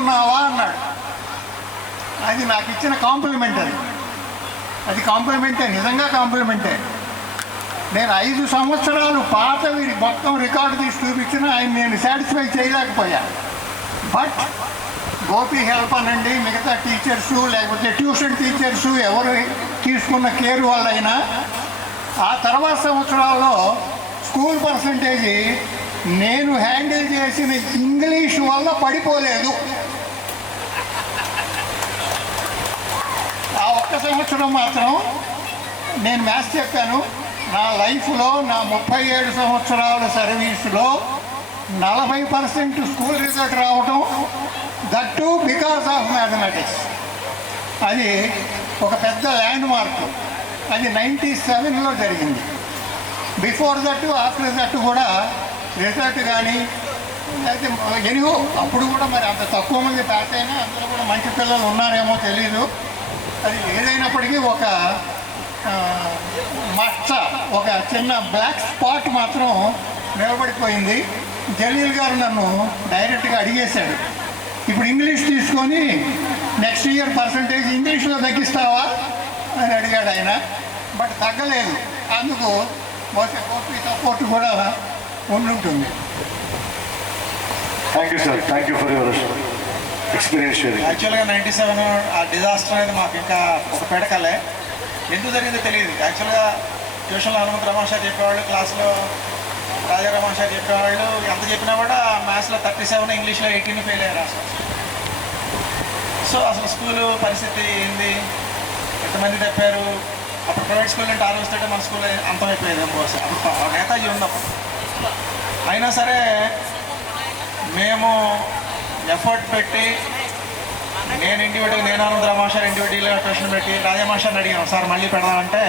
తీసుకున్నావా అన్నాడు. అది నాకు ఇచ్చిన కాంప్లిమెంట్. అది కాంప్లిమెంటే, నిజంగా కాంప్లిమెంటే. నేను 5 సంవత్సరాలు పాతవి మొత్తం రికార్డు తీసి చూపించిన ఆయన నేను సాటిస్ఫై చేయలేకపోయా. బట్ గోపి హెల్ప్ అనండి, మిగతా టీచర్సు లేకపోతే ట్యూషన్ టీచర్సు ఎవరు తీసుకున్న కేర్ వల్లైనా ఆ తర్వాత సంవత్సరాల్లో స్కూల్ పర్సంటేజీ నేను హ్యాండిల్ చేసిన ఇంగ్లీష్ వల్ల పడిపోలేదు. ఆ ఒక్క సంవత్సరం మాత్రం నేను మ్యాథ్స్ చెప్పాను. నా లైఫ్లో నా 37 సంవత్సరాల సర్వీస్లో 40% స్కూల్ రిజల్ట్ రావటం, that to because of mathematics. అది ఒక పెద్ద ల్యాండ్ మార్క్. అది 97లో జరిగింది. బిఫోర్ దట్ ఆఫ్టర్ దట్ కూడా రిజల్ట్ కానీ అయితే ఎనిహో అప్పుడు కూడా మరి అంత తక్కువ మంది పాస్ అయినా అందులో కూడా మంచి పిల్లలు ఉన్నారేమో తెలీదు. అది ఏదైనప్పటికీ ఒక మచ్చ, ఒక చిన్న బ్లాక్ స్పాట్ మాత్రం నిలబడిపోయింది. జలీల్ గారు నన్ను డైరెక్ట్గా అడిగేశాడు, ఇప్పుడు ఇంగ్లీష్ తీసుకొని నెక్స్ట్ ఇయర్ పర్సంటేజ్ ఇంగ్లీష్లో తగ్గిస్తావా అని అడిగాడు ఆయన. బట్ తగ్గలేదు. అందుకు బహుశా గోపి సపోర్ట్ కూడా ఉండుంటుంది. Thank you sir, thank you for your experience. యాక్చువల్గా 97 ఆ డిజాస్టర్ అనేది మాకు ఇంకా ఒక పెడకలే. ఎందుకు జరిగిందో తెలియదు. యాక్చువల్గా ట్యూషన్లో హనుమంత్ రమాషా చెప్పేవాళ్ళు, క్లాస్లో రాజా రమాషా చెప్పేవాళ్ళు. ఎంత చెప్పినా కూడా మ్యాథ్స్లో 37, ఇంగ్లీష్లో 18 ఫెయిల్ అయ్యారు అసలు. సో అసలు స్కూలు పరిస్థితి ఏంది, ఎంతమంది తప్పారు. అప్పుడు ప్రైవేట్ స్కూల్ అంటే 6 వస్తుంటే మన స్కూల్ అంతమైపోయేది బహుశా నేతాజీ ఉన్నప్పుడు. అయినా సరే మేము ఎఫర్ట్ పెట్టి, నేను ఇండివిజువల్, నేను ఆనందరావు మాస్టర్ ఇండివిజువల్గా ట్యూషన్ పెట్టి రాజా మాస్టర్ని అడిగాను, సార్ మళ్ళీ పెడదామంటే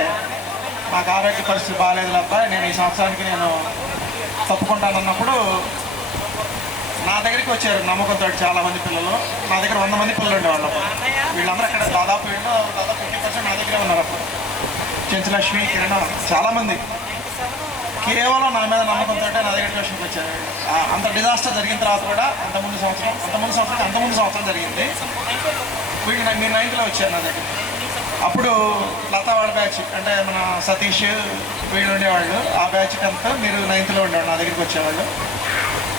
నాకు ఆరోగ్య పరిస్థితి బాగాలేదు అబ్బాయి, నేను ఈ సంవత్సరానికి నేను తప్పుకుంటానన్నప్పుడు నా దగ్గరికి వచ్చారు నమ్మకంతో చాలామంది పిల్లలు. నా దగ్గర 100 మంది పిల్లలు ఉండేవాళ్ళు. వీళ్ళందరూ అక్కడ దాదాపు 50% నా దగ్గరే ఉన్నారు. అప్పుడు చెంచలక్ష్మి, కిరణ్, చాలామంది కేవలం నా మీద నమ్మకంతో నా దగ్గర ట్యూషన్కి వచ్చారు. అంత డిజాస్టర్ జరిగిన తర్వాత కూడా అంతకుముందు సంవత్సరం జరిగింది. వీళ్ళు మీరు 9th వచ్చారు నా దగ్గర. అప్పుడు లతా వాళ్ళ బ్యాచ్ అంటే మన సతీష్ వీళ్ళు ఉండేవాళ్ళు. ఆ బ్యాచ్కి అంతా మీరు 9th ఉండేవాళ్ళు నా దగ్గరికి వచ్చేవాళ్ళు.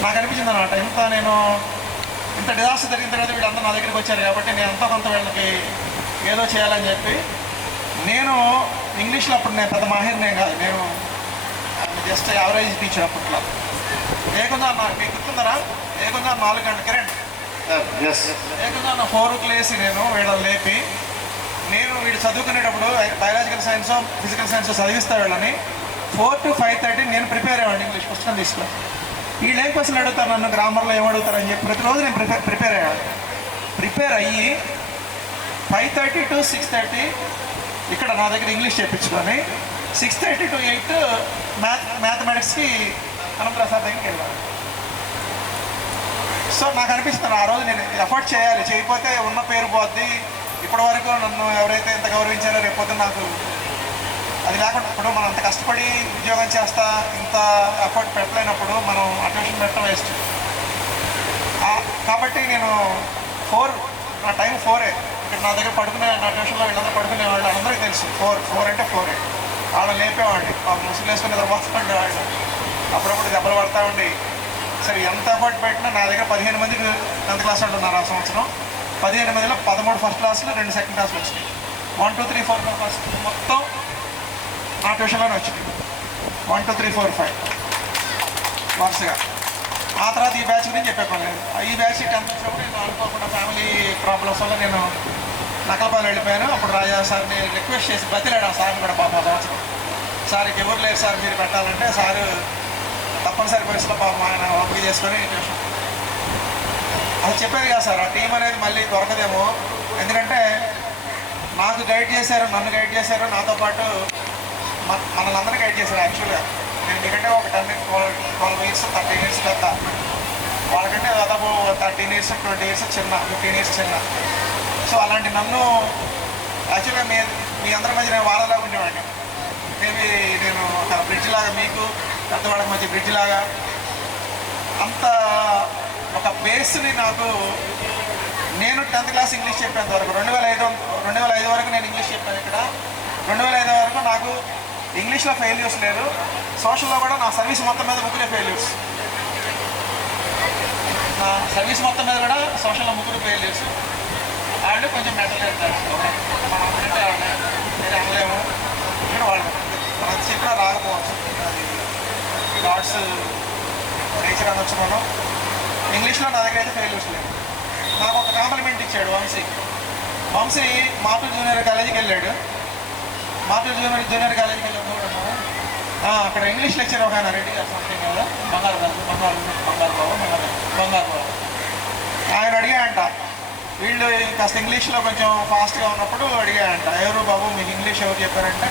నాకు అనిపించింది అన్నమాట, ఇంత డిజాస్టర్ జరిగిన తర్వాత వీళ్ళంతా నా దగ్గరికి వచ్చారు కాబట్టి నేను ఎంతో కొంత వీళ్ళకి ఏదో చేయాలని చెప్పి, నేను ఇంగ్లీష్లో అప్పుడు నేను పెద్ద మాహిర్నే కాదు, నేను జస్ట్ యావరేజ్ టీచర్ అప్పట్లో. ఏకుందా మీకు గుర్తుందరా, ఏకుందా 4 గంటల కరెంట్, ఏకుందా 4కి లేసి నేను వీళ్ళని లేపి, నేను వీడు చదువుకునేటప్పుడు బయాలజికల్ సైన్స్ ఫిజికల్ సైన్స్ చదివిస్తా వీళ్ళని 4 to 5:30 నేను ప్రిపేర్ అయ్యాను ఇంగ్లీష్ పుస్తకం తీసుకొని. వీళ్ళు ఏం క్వశ్చన్ అడుగుతారు, నన్ను గ్రామర్లో ఏమడుగుతారని చెప్పి ప్రతిరోజు నేను ప్రిపేర్ అయ్యాను. ప్రిపేర్ అయ్యి 5:30 to 6:30 ఇక్కడ నా దగ్గర ఇంగ్లీష్ చెప్పించుకొని 6:30 to 8 మ్యాథమెటిక్స్కి అనంతప్రసాద్ దగ్గరికి వెళ్ళాను. సో నాకు అనిపిస్తుంది ఆ రోజు నేను ఎఫర్ట్ చేయాలి, చేయకపోతే ఉన్న పేరు పోద్ది. ఇప్పటి వరకు నన్ను ఎవరైతే ఎంత గౌరవించారో రేపొద్దు నాకు అది లేకుండా, ఇప్పుడు మనం అంత కష్టపడి ఉద్యోగం చేస్తా ఇంత ఎఫర్ట్ పెట్టలేనప్పుడు మనం ఆ ట్యూషన్ పెట్టడం వేస్ట్. కాబట్టి నేను 4 నా టైం 4 ఇక్కడ నా దగ్గర పడుకునే, నా ట్యూషన్లో వీళ్ళందరూ పడుకునే వాళ్ళు అందరికీ తెలుసు 4 అంటే 4 వాళ్ళని లేపేవాడిని. ముసుగులు వేసుకుని నిద్రపోతుండే వాళ్ళు. అప్పుడప్పుడు దెబ్బలు పడతా ఉండి. సరే ఎంత ఎఫర్ట్ పెట్టినా నా దగ్గర 15 మందికి 10th క్లాస్ ఉంటున్నారు ఆ సంవత్సరం. 15 మందిలో 13 ఫస్ట్ క్లాసులు, 2 సెకండ్ క్లాసులు వచ్చినాయి. 1 2 3 4 ఫస్ట్ మొత్తం నా ట్యూషన్లోనే వచ్చినాయి. 1 2 3 4 5 వరుసగా. ఆ తర్వాత ఈ బ్యాచ్ గురించి చెప్పేకోలేదు. ఈ బ్యాచ్ 10th వచ్చినప్పుడు నేను అనుకోకుండా ఫ్యామిలీ ప్రాబ్లమ్స్ వల్ల నేను నకలపాలు వెళ్ళిపోయాను. అప్పుడు రాజా సార్ని రిక్వెస్ట్ చేసి బతిలాడు ఆ సార్ని కూడా పాపం సంవత్సరం. సార్ ఎవరు లేరు సార్ మీరు పెట్టాలంటే సారు తప్పనిసరి పరిస్థితిలో పాపం ఆయన ఓపిక చేసుకొని ట్యూషన్ అది చెప్పేది కదా సార్. ఆ టీం అనేది మళ్ళీ దొరకదేమో, ఎందుకంటే నాకు గైడ్ చేశారు, నన్ను గైడ్ చేశారు, నాతో పాటు మనల్ని అందరూ గైడ్ చేశారు. యాక్చువల్గా నేను ఎందుకంటే ఒక 12 years 13 years పెద్ద, వాళ్ళకంటే దాదాపు 13 years 20 years చిన్న, 15 years చిన్న. సో అలాంటి నన్ను యాక్చువల్గా మీ అందరి మధ్య నేను వాళ్ళలాగా ఉండేవాడిని. మేబీ నేను ఒక బ్రిడ్జ్ లాగా, మీకు పెద్దవాళ్ళకి మధ్య బ్రిడ్జ్ లాగా, అంత ఒక బేస్ని నాకు నేను 10th క్లాస్ ఇంగ్లీష్ చెప్పేంత వరకు 2005 వరకు నేను ఇంగ్లీష్ చెప్పాను ఇక్కడ. 2005 వరకు నాకు ఇంగ్లీష్లో ఫెయిల్యూర్స్ లేదు. సోషల్లో కూడా నా సర్వీస్ మొత్తం మీద ముగ్గురే ఫెయిల్యూర్స్. నా సర్వీస్ మొత్తం మీద కూడా సోషల్లో ముగ్గురు ఫెయిల్యూర్స్. వాళ్ళు కొంచెం మెంటల్ వెళ్తారు. మనం అంటే నేను అనలేము. ఇక్కడ వాళ్ళు మనం చెప్పినా రాకపోవచ్చు. అది గాడ్స్ నేచర్ అనొచ్చు మనం. ఇంగ్లీష్లో నా దగ్గర అయితే ఫెయిల్యూర్స్ లేదు. నాకు ఒక కాంప్లిమెంట్ ఇచ్చాడు వంశీ మాటూరు జూనియర్ కాలేజీకి వెళ్ళాడు. మాటూరు జూనియర్ కాలేజీకి వెళ్ళాడు. అక్కడ ఇంగ్లీష్ లెక్చర్ ఒక ఆయన రెడ్డి గారు సంథింగ్ కదా, బంగారు బాబు ఆయన అడిగాడంట. వీళ్ళు కాస్త ఇంగ్లీష్లో కొంచెం ఫాస్ట్గా ఉన్నప్పుడు అడిగాడంట, ఎవరు బాబు మీకు ఇంగ్లీష్ ఎవరు చెప్పారంటే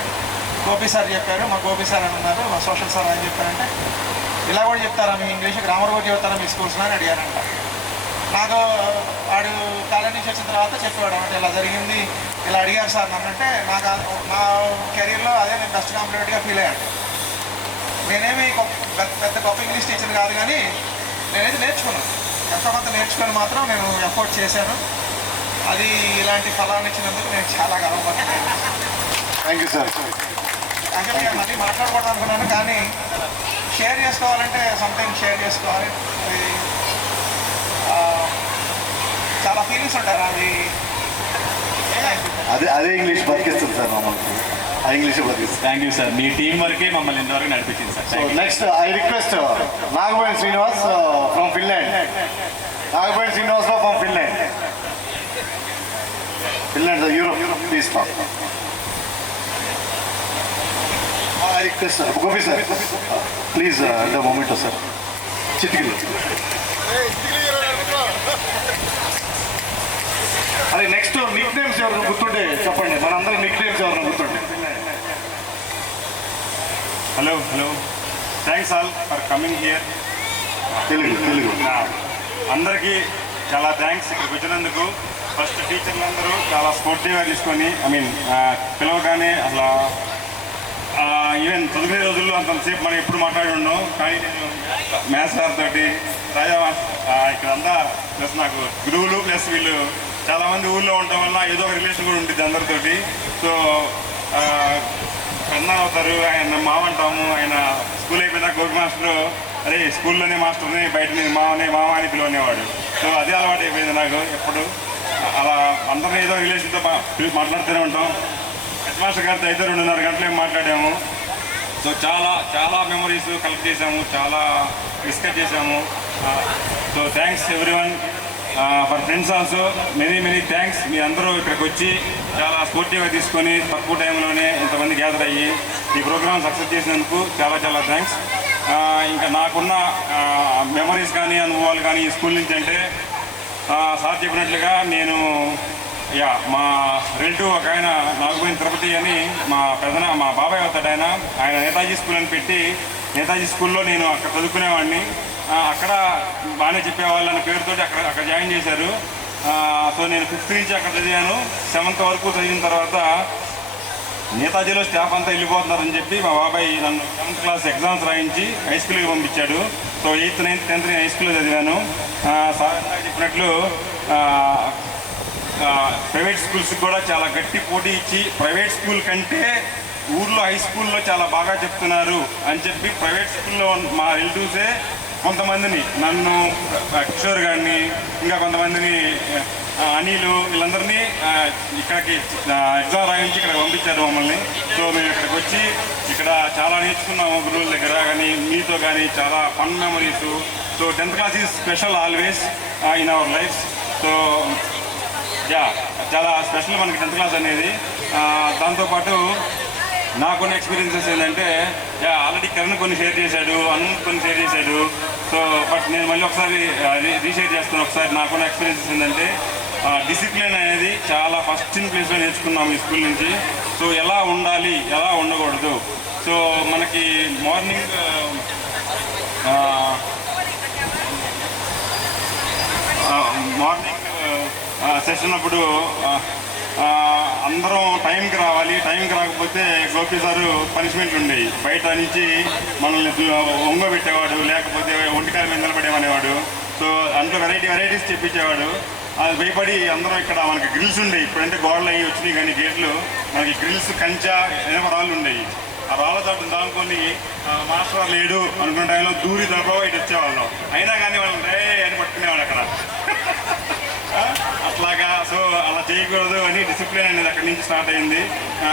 గోపి సార్ చెప్పారు. మా గోపి సార్ అని ఉన్నారు, మా సోషల్ సార్ అని చెప్పారంటే, ఇలా కూడా చెప్తారా మీ ఇంగ్లీష్, గ్రామర్ కూడా చెప్తారా మీ స్కూల్స్లో అని అడిగారంట. నాకు వాడు కాలేజ్ నుంచి వచ్చిన తర్వాత చెప్పాడు అంటే ఇలా జరిగింది, ఇలా అడిగారు సార్ నన్నంటే నాకు నా కెరీర్లో అదే నేను బెస్ట్ కాంప్లిమెంట్గా ఫీల్ అయ్యాను. నేనేమి పెద్ద గొప్ప ఇంగ్లీష్ టీచర్ కాదు, కానీ నేనైతే నేర్చుకున్నాను. ఎంతో కొంత నేర్చుకొని మాత్రం నేను ఎఫోర్ట్ చేశాను. అది ఇలాంటి ఫలాన్ని ఇచ్చినందుకు నేను చాలా గర్వపడుతున్నాను. Thank you sir. యాక్చువల్గా మళ్ళీ మాట్లాడకూడదు అనుకున్నాను, కానీ షేర్ చేసుకోవాలంటే సంథింగ్ షేర్ చేసుకోవాలి. చాలా ఫీలింగ్స్ ఉంటారు. అదే ఇంగ్లీష్ బతికిస్తుంది సార్ మమ్మల్ని. ఆ ఇంగ్లీష్ బతికిస్తుంది. Thank you sir. మీ టీం వరకే మమ్మల్ని ఇంతవరకు నడిపించింది sir. So next I request Nagaboina Srinivas from Finland. Nagaboina Srinivasarao from Finland. Finland Europe please talk. I request Gopi sir please the moment sir. చిటికలు అదే నెక్స్ట్ నిక్ నేమ్స్ ఎవరు గుర్తుంటే చెప్పండి. మనందరం నిక్ నేమ్స్ ఎవరు గుర్తుంటే. Hello thanks all for coming here. Telugu అందరికీ చాలా థ్యాంక్స్ ఇక్కడికి వచ్చినందుకు. ఫస్ట్ టీచర్లు అందరూ చాలా స్పోర్టివ్గా తీసుకొని పిలవగానే అసలు ఈవెన్ చదువుకునే రోజుల్లో అంతసేపు మనం ఎప్పుడు మాట్లాడి ఉన్నాం. కానీ నేను మ్యాథ్స్ సార్ తోటి రాజా ఇక్కడంతా ప్లస్ నాకు గురువులు ప్లస్ వీళ్ళు చాలామంది ఊళ్ళో ఉండటం వల్ల ఏదో ఒక రిలేషన్ కూడా ఉంటుంది అందరితోటి. సో కన్నా అవుతారు, ఆయన మామ అంటాము. ఆయన స్కూల్ అయిపోయినా గౌర్ మాస్టర్ అరే స్కూల్లోనే మాస్టర్ని బయట మామ అని పిలువనేవాడు. సో అదే అలవాటు అయిపోయింది నాకు. ఎప్పుడు అలా అందరినీ ఏదో రిలేషన్తో మాట్లాడుతూనే ఉంటాం. హెడ్ మాస్టర్ గారితో అయితే 2:30 గంటలు మాట్లాడాము. సో చాలా మెమరీస్ కలెక్ట్ చేసాము, చాలా డిస్కస్ చేసాము. So thanks everyone for friends also many thanks. మీ అందరూ ఇక్కడికి వచ్చి చాలా స్పోర్టివ్గా తీసుకొని తక్కువ టైంలోనే ఇంతమంది గ్యాదర్ అయ్యి ఈ ప్రోగ్రామ్ సక్సెస్ చేసినందుకు చాలా థ్యాంక్స్. ఇంకా నాకున్న మెమరీస్ కానీ అనుభవాలు కానీ ఈ స్కూల్ నుంచి అంటే సార్ చెప్పినట్లుగా నేను మా రిలేటివ్ ఒక ఆయన నాగబోయిన తిరుపతి అని మా బాబాయ్ అవుతాడు. ఆయన నేతాజీ స్కూల్ అని పెట్టి నేతాజీ స్కూల్లో నేను అక్కడ చదువుకునేవాడిని. అక్కడ బాగానే చెప్పేవాళ్ళ పేరుతో అక్కడ జాయిన్ చేశారు. సో నేను 5th నుంచి అక్కడ చదివాను. 7th వరకు చదివిన తర్వాత నేతాజీలో స్టాఫ్ అంతా వెళ్ళిపోతున్నారని చెప్పి మా బాబాయ్ నన్ను 7th క్లాస్ ఎగ్జామ్స్ రాయించి హై స్కూల్కి పంపించాడు. So 8th, 9th, 10th high స్కూల్లో చదివాను. సార్ చెప్పినట్లు ప్రైవేట్ స్కూల్స్కి కూడా చాలా గట్టి పోటీ ఇచ్చి ప్రైవేట్ స్కూల్ కంటే ఊర్లో హై స్కూల్లో చాలా బాగా చెప్తున్నారు అని చెప్పి ప్రైవేట్ స్కూల్లో మా రిలేటివ్సే కొంతమందిని, నన్ను కిషోర్ గారిని, ఇంకా కొంతమందిని అనిలు, వీళ్ళందరినీ ఇక్కడికి ఎగ్జామ్ రాయించి ఇక్కడ పంపించారు మమ్మల్ని. సో మేము ఇక్కడికి వచ్చి ఇక్కడ చాలా నేర్చుకున్నాము గురువుల దగ్గర కానీ మీతో కానీ చాలా fun memories. So 10th class is special always in our lifes. So చాలా స్పెషల్ మనకి 10th క్లాస్ అనేది. దాంతోపాటు నాకున్న ఎక్స్పీరియన్సెస్ ఏంటంటే ఆల్రెడీ కిరణ్ కొన్ని షేర్ చేశాడు, అనంత్ కొన్ని షేర్ చేశాడు. సో బట్ నేను మళ్ళీ ఒకసారి రీషేర్ చేస్తున్నాను. ఒకసారి నాకున్న ఎక్స్పీరియన్సెస్ ఏంటంటే డిసిప్లిన్ అనేది చాలా ఫస్ట్ ఇన్ ప్లేస్లో నేర్చుకున్నాం ఈ స్కూల్ నుంచి. సో ఎలా ఉండాలి, ఎలా ఉండకూడదు. సో మనకి మార్నింగ్ సెషన్ అప్పుడు అందరం టైంకి రావాలి. టైంకి రాకపోతే గోపి సారు పనిష్మెంట్లు ఉండేవి. బయట నుంచి మనల్ని ఒంగబెట్టేవాడు, లేకపోతే ఒంటికాయ మీద నిలబడేమనేవాడు. సో అందులో వెరైటీస్ చెప్పించేవాడు. అది భయపడి అందరం ఇక్కడ మనకి గ్రిల్స్ ఉండేవి, ఇప్పుడంటే గోడలు అవి వచ్చినాయి కానీ గేట్లు మనకి గ్రిల్స్ కంచా ఏమో రాళ్ళు ఉండేవి. ఆ రాళ్ళ చాటు దాముకొని మాస్టర్ లేడు అనుకున్న టైంలో దూరి దెబ్బ ఇటు వచ్చేవాళ్ళం. అయినా కానీ వాళ్ళని రే అని పట్టుకునేవాడు అక్కడ. అట్లాగా సో అలా చేయకూడదు అని డిసిప్లిన్ అనేది అక్కడి నుంచి స్టార్ట్ అయింది.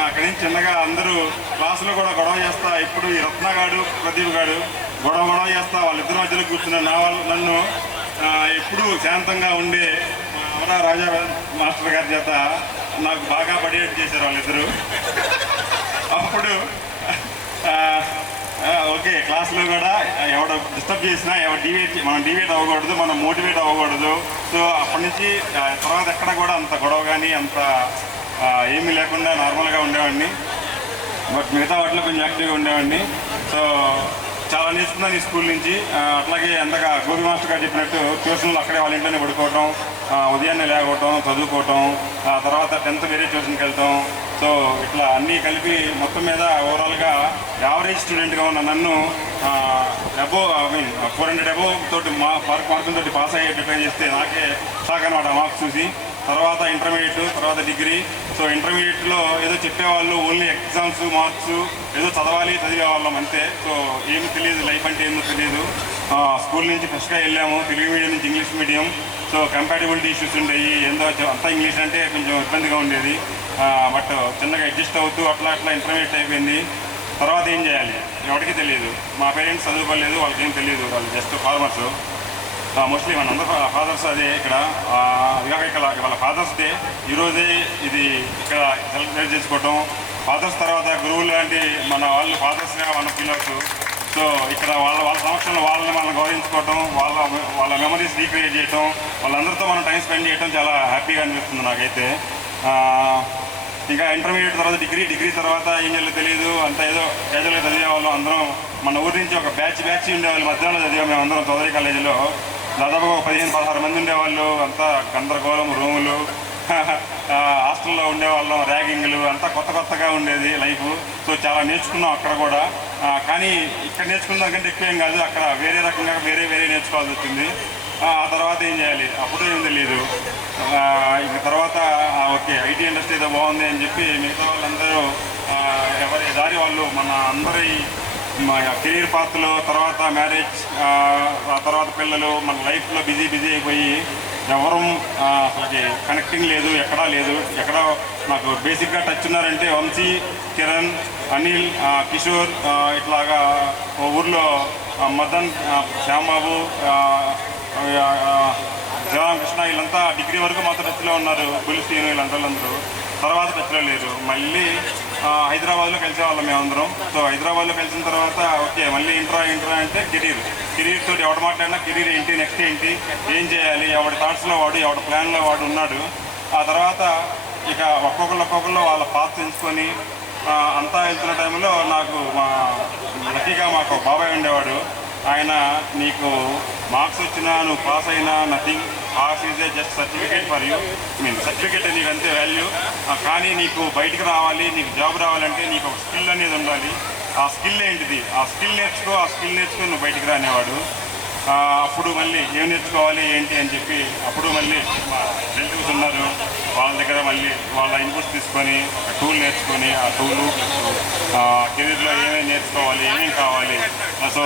అక్కడి నుంచి చిన్నగా అందరూ క్లాసులో కూడా గొడవ చేస్తా, ఇప్పుడు ఈ రత్నగాడు ప్రదీప్ గాడు గొడవ చేస్తా వాళ్ళిద్దరి మధ్యలో కూర్చున్న నన్ను ఎప్పుడూ శాంతంగా ఉండే అమరా రాజా మాస్టర్ గారి చేత నాకు బాగా పడేట్ చేశారు వాళ్ళిద్దరూ. అప్పుడు ఓకే క్లాస్లో కూడా ఎవడ డిస్టర్బ్ చేసినా మనం డివేట్ అవ్వకూడదు, మనం మోటివేట్ అవ్వకూడదు. సో అప్పటి నుంచి తర్వాత ఎక్కడ కూడా అంత గొడవ కానీ అంత ఏమీ లేకుండా నార్మల్గా ఉండేవాడిని. బట్ మిగతా వాటిలో కొంచెం యాక్టివ్గా ఉండేవాడిని. సో చాలా నేర్చుకున్నాను ఈ స్కూల్ నుంచి. అట్లాగే అంతగా గోపి మాస్టర్ గారు చెప్పినట్టు ట్యూషన్లు అక్కడే వాళ్ళ ఇంట్లోనే పడుకోవటం, ఉదయాన్నే లేకపోవటం, చదువుకోవటం, తర్వాత 10th వేరే ట్యూషన్కి వెళ్తాం. సో ఇట్లా అన్నీ కలిపి మొత్తం మీద ఓవరాల్గా యావరేజ్ స్టూడెంట్గా ఉన్న నన్ను అబోవ్ 400 అబోవ్ తోటి మార్కులతోటి పాస్ అయ్యేట్టు ట్రై చేస్తే నాకే షాక్ అనమాట మార్క్స్ చూసి. తర్వాత ఇంటర్మీడియట్, తర్వాత డిగ్రీ. సో ఇంటర్మీడియట్లో ఏదో చెప్పేవాళ్ళు, ఓన్లీ ఎగ్జామ్స్ మార్క్స్, ఏదో చదివేవాళ్ళం అంతే. సో ఏమీ తెలియదు, లైఫ్ అంటే ఏమో తెలియదు. స్కూల్ నుంచి ఫ్రెష్గా వెళ్ళాము, తెలుగు మీడియం నుంచి English medium. So compatibility issues ఉండేవి, ఏందో అంతా ఇంగ్లీష్ అంటే కొంచెం ఇబ్బందిగా ఉండేది. బట్ చిన్నగా అడ్జస్ట్ అవుతూ అట్లా ఇంటర్మీడియట్ అయిపోయింది. తర్వాత ఏం చేయాలి ఎవరికి తెలియదు. మా పేరెంట్స్ చదువుకోలేదు, వాళ్ళకేం తెలియదు, వాళ్ళు జస్ట్ ఫార్మర్స్. మోస్ట్లీ మనందరూ ఫాదర్స్ అదే ఇక్కడ వాళ్ళ ఫాదర్స్ డే ఈరోజే ఇది ఇక్కడ సెలబ్రేట్ చేసుకోవటం. ఫాదర్స్ తర్వాత గురువులు లాంటి మన వాళ్ళు ఫాదర్స్గా మనం ఫీల్ అవుతూ, సో ఇక్కడ వాళ్ళ సమక్షంలో వాళ్ళని గౌరవించుకోవటం, వాళ్ళ మెమరీస్ రీక్రియేట్ చేయటం, వాళ్ళందరితో మనం టైం స్పెండ్ చేయడం చాలా హ్యాపీగా అనిపిస్తుంది నాకైతే. ఇంకా ఇంటర్మీడియట్ తర్వాత డిగ్రీ తర్వాత ఏం చేయాలో తెలియదు, అంతా ఏదో క్యాజువల్గా చదివేవాళ్ళం. అందరం మన ఊరి నుంచి ఒక బ్యాచ్ ఉండేవాళ్ళు, మధ్యాహ్నం చదివాము మేము అందరం చౌదరి కాలేజీలో. దాదాపుగా 15-16 మంది ఉండేవాళ్ళు. అంతా గందరగోళం, రూములు, హాస్టల్లో ఉండేవాళ్ళం, ర్యాగింగ్లు, అంతా కొత్తగా ఉండేది లైఫ్. సో చాలా నేర్చుకున్నాం అక్కడ కూడా. కానీ ఇక్కడ నేర్చుకున్న దానికంటే ఎక్కువ ఏం కాదు, అక్కడ వేరే రకంగా వేరే నేర్చుకోవాల్సి వచ్చింది. ఆ తర్వాత ఏం చేయాలి అప్పుడు ఏం తెలియదు. ఇంక తర్వాత ఓకే ఐటీ ఇండస్ట్రీ ఏదో బాగుంది అని చెప్పి మిగతా వాళ్ళందరూ ఎవరి దారి వాళ్ళు మన అందరి కెరీర్ పాత్రలో, తర్వాత మ్యారేజ్, ఆ తర్వాత పిల్లలు, మన లైఫ్లో బిజీ అయిపోయి ఎవరు అసలుకి కనెక్టింగ్ లేదు, ఎక్కడా లేదు. ఎక్కడ నాకు బేసిక్గా టచ్ ఉన్నారంటే వంశీ, కిరణ్, అనిల్, కిషోర్, ఇట్లాగా ఊర్లో మదన్, శ్యాంబాబు, శివరామకృష్ణ వీళ్ళంతా డిగ్రీ వరకు మాత్రం టచ్లో ఉన్నారు. పులిస్తీను వీళ్ళందరూ తర్వాత టచ్లో లేరు. మళ్ళీ హైదరాబాద్లో కలిసేవాళ్ళం మేమందరం. సో హైదరాబాద్లో కలిసిన తర్వాత ఓకే మళ్ళీ ఇంట్రా అంటే కెరీర్ తోటి ఎవడు మాట్లాడినా కెరీర్ ఏంటి, నెక్స్ట్ ఏంటి, ఏం చేయాలి, ఎవడి థాట్స్లో వాడు, ఎవడి ప్లాన్లో వాడు ఉన్నాడు. ఆ తర్వాత ఇక ఒక్కొక్కళ్ళు వాళ్ళ పాత్ తెలుసుకొని అంతా వెళ్తున్న టైంలో నాకు లక్కీగా మాకు బాబాయ్ ఉండేవాడు. ఆయన నీకు మార్క్స్ వచ్చినా నువ్వు పాస్ అయినా nothing, pass is a just certificate for you, certificate నీకు అంతే వాల్యూ. కానీ నీకు బయటికి రావాలి, నీకు జాబ్ రావాలంటే నీకు ఒక స్కిల్ అనేది ఉండాలి. ఆ స్కిల్ ఏంటిది, ఆ స్కిల్ నేర్చుకొని నువ్వు బయటికి రానేవాడు. అప్పుడు మళ్ళీ ఏం నేర్చుకోవాలి ఏంటి అని చెప్పి అప్పుడు మళ్ళీ మా రిలేటివ్స్ ఉన్నారు, వాళ్ళ దగ్గర మళ్ళీ వాళ్ళ ఇన్పుట్స్ తీసుకొని ఒక టూల్ నేర్చుకొని ఆ టూలు కెరీర్లో ఏమేమి నేర్చుకోవాలి, ఏమేమి కావాలి. సో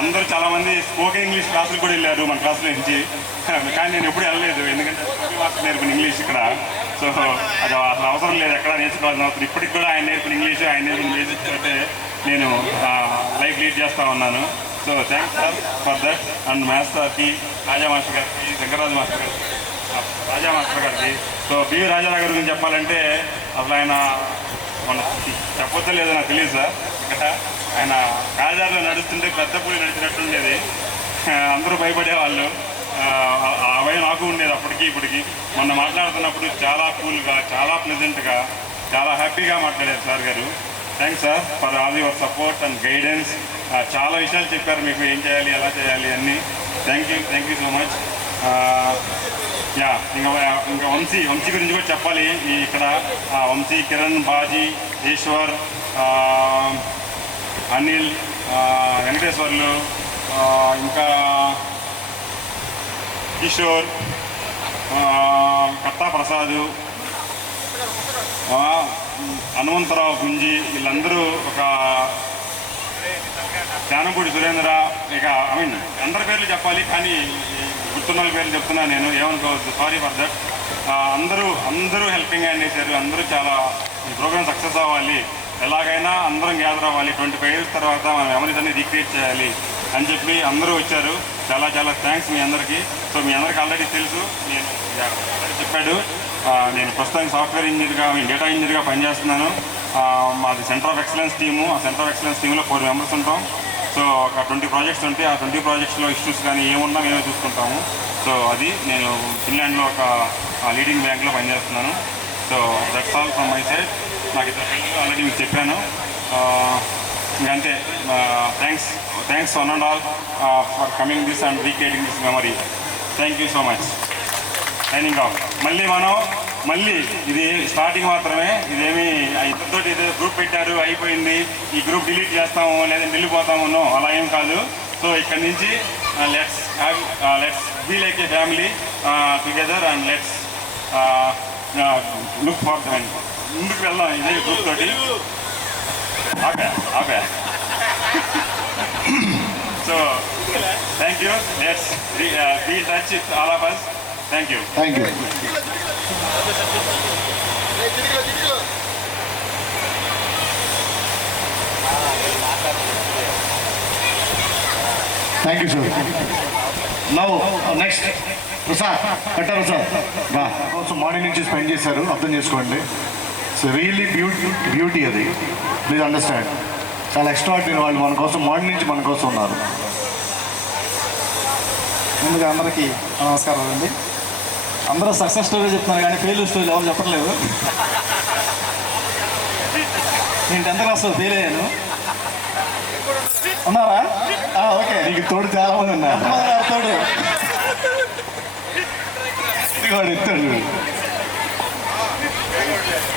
అందరూ చాలామంది స్పోకెన్ ఇంగ్లీష్ క్లాసులు కూడా వెళ్ళారు మన క్లాసుల నుంచి. కానీ నేను ఎప్పుడు వెళ్ళలేదు, ఎందుకంటే స్పోకెన్ మాస్టర్ నేర్పిన ఇంగ్లీష్ ఇక్కడ. సో అది అసలు అవసరం లేదు, ఎక్కడ నేర్చుకోవాల్సిన అవసరం. ఇప్పటికి కూడా ఆయన నేర్పిన ఇంగ్లీష్, ఆయన నేర్పిన బేసిక్స్ అయితే నేను లైఫ్ లీడ్ చేస్తూ ఉన్నాను. So thanks sir for that. And maths సార్కి, రాజా మాస్టర్ గారికి, శంకర్రాజు మాస్టర్ గారికి, రాజా మాస్టర్ గారికి. సో పివి రాజా గారి గురించి చెప్పాలంటే అసలు ఆయన మన చెప్పొచ్చో లేదో నాకు తెలియదు సార్. ఇక్కడ ఆయన కాజార్లో నడుస్తుంటే పెద్ద పూడి నడిచినట్టుండేది, అందరూ భయపడేవాళ్ళు. ఆ భయం నాకు ఉండేది అప్పటికి ఇప్పటికి. మొన్న మాట్లాడుతున్నప్పుడు చాలా కూల్గా, చాలా ప్లెజెంట్గా, చాలా హ్యాపీగా మాట్లాడారు సార్ గారు. Thanks sir for all your support and guidance. చాలా విషయాలు చెప్పారు మీకు ఏం చేయాలి, ఎలా చేయాలి అన్నీ. Thank you so much. ఇంకా వంశీ గురించి కూడా చెప్పాలి. ఇక్కడ వంశీ, కిరణ్, బాజీ, ఈశ్వర్, అనిల్, వెంకటేశ్వర్లు, ఇంకా కిషోర్, కట్టా ప్రసాద్, హనుమంతరావు గుంజి, వీళ్ళందరూ ఒక జానపూడి సురేంద్ర, ఇక అందరి పేర్లు చెప్పాలి కానీ గుర్తున్న పేర్లు చెప్తున్నా, నేను ఏమనుకోవద్దు, సారీ ఫర్ దట్. అందరూ హెల్పింగ్ హ్యాండ్ చేశారు. అందరూ చాలా ఈ ప్రోగ్రామ్ సక్సెస్ అవ్వాలి, ఎలాగైనా అందరం గ్యాదర్ అవ్వాలి, 25 years తర్వాత మన మెమరీస్ అన్ని రీక్రియేట్ చేయాలి అని చెప్పి అందరూ వచ్చారు. చాలా చాలా థ్యాంక్స్ మీ అందరికీ. సో మీ అందరికీ ఆల్రెడీ తెలుసు, నేను చెప్పాడు, నేను ప్రస్తుతానికి సాఫ్ట్వేర్ ఇంజనీర్గా, డేటా ఇంజనీర్గా పనిచేస్తున్నాను. మాది సెంటర్ ఆఫ్ ఎక్సలెన్స్ టీము. ఆ సెంటర్ ఆఫ్ ఎక్సలెన్స్ టీంలో 4 members ఉంటాం. సో ఒక 20 projects ఉంటే ఆ 20 projectsలో ఇష్యూస్ కానీ ఏమున్నా మేమే చూసుకుంటాము. సో అది నేను ఫిన్లాండ్లో ఒక లీడింగ్ బ్యాంక్లో పనిచేస్తున్నాను. So that's all from my side. నాకు ఇద్దరు పిల్లలు ఆల్రెడీ మీకు చెప్పాను. ఇంకంతే. Thanks one and all for coming this and recreating this memory. Thank you so much. Signing off. మళ్ళీ ఇది స్టార్టింగ్ మాత్రమే. ఇదేమి ఇద్దరితో ఏదో గ్రూప్ పెట్టారు అయిపోయింది, ఈ గ్రూప్ డిలీట్ చేస్తాము లేదా వెళ్ళిపోతాము, నో, అలా ఏం కాదు. సో ఇక్కడ నుంచి let's be like a family together and let's look for them. ముందుకు వెళ్దాం ఇదే గ్రూప్ తోటి. ఆపే. So thank you. Let's be in touch with all of us. Thank you. Thank you. Thank you sir. Now next Prasad, Katta Prasad బా కోసం morning నుంచి spend చేశారు, అర్థం చేసుకోండి. సో రియల్లీ బ్యూటీ అది, ప్లీజ్ అండర్స్టాండ్. చాలా ఎక్స్ట్రాడినరీ వాళ్ళు మన కోసం మార్నింగ్ నుంచి మన కోసం ఉన్నారు. ముందుగా అందరికీ నమస్కారం అండి. అందరూ సక్సెస్ స్టోరీ చెప్తున్నారు కానీ ఫెయిల్యూర్ స్టోరీ ఎవరు చెప్పట్లేదు. నేను 10th క్లాస్లో ఫెయిల్ అయ్యాను. ఉన్నారా? ఓకే. నీకు తోడు చాలా మంది ఉన్నారు. తోడు ఇస్తాడు.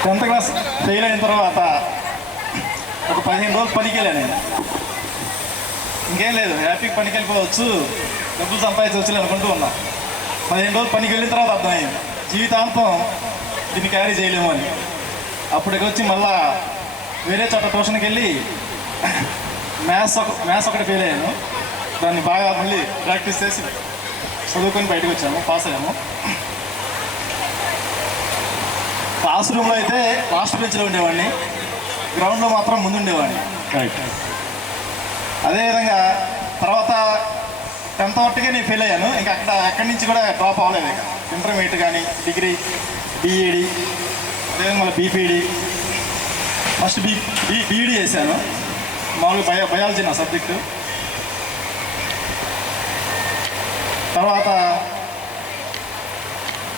10th క్లాస్ ఫెయిల్ అయిన తర్వాత ఒక 15 రోజులు పనికి వెళ్ళాను నేను. ఇంకేం లేదు, హ్యాపీగా పనికి వెళ్ళిపోవచ్చు, డబ్బులు సంపాదించవచ్చు అనుకుంటూ ఉన్నా. 15 రోజులు పనికి వెళ్ళిన తర్వాత అర్థమైంది జీవితాంతం దీన్ని క్యారీ చేయలేము అని. అప్పటికి వచ్చి మళ్ళా వేరే చోట ట్యూషన్కి వెళ్ళి మ్యాథ్స్ ఒకటి ఫెయిల్ అయ్యాను. దాన్ని బాగా మళ్ళీ ప్రాక్టీస్ చేసి చదువుకొని బయటకు వచ్చాము, పాస్ అయ్యాము. క్లాస్ రూమ్లో అయితే లాస్ట్ బెంచ్లో ఉండేవాడిని, గ్రౌండ్లో మాత్రం ముందు ఉండేవాడిని. రైట్. అదేవిధంగా తర్వాత 10th వరకే నేను ఫెయిల్ అయ్యాను. ఇంకా అక్కడి నుంచి కూడా డ్రాప్ అవ్వలేదు. ఇక ఇంటర్మీడియట్ కానీ డిగ్రీ, బీఈడి, అదేవిధంగా మళ్ళీ బీపీడి, ఫస్ట్ బీఈడి చేశాను. మామూలుగా బయాలజీ నా సబ్జెక్టు. తర్వాత